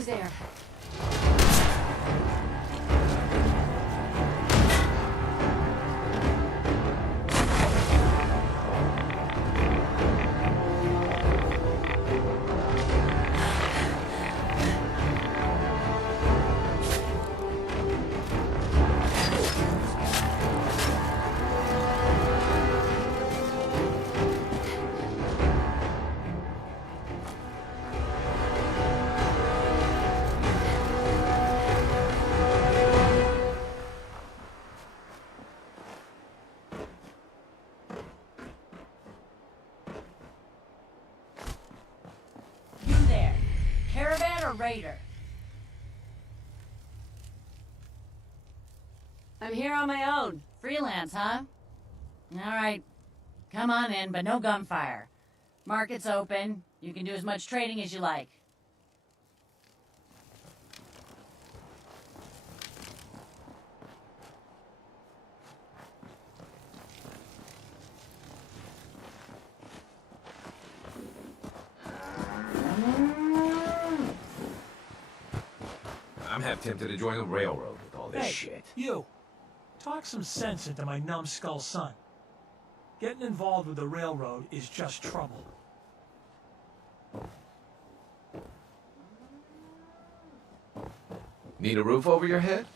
Who's there? You there. Caravan or raider? I'm here on my own. Freelance, huh? Alright. Come on in, but no gunfire. Market's open. You can do as much trading as you like. I'm half tempted to join the railroad with all this Hey, shit. you. Talk some sense into my numbskull son. Getting involved with the railroad is just trouble. Need a roof over your head?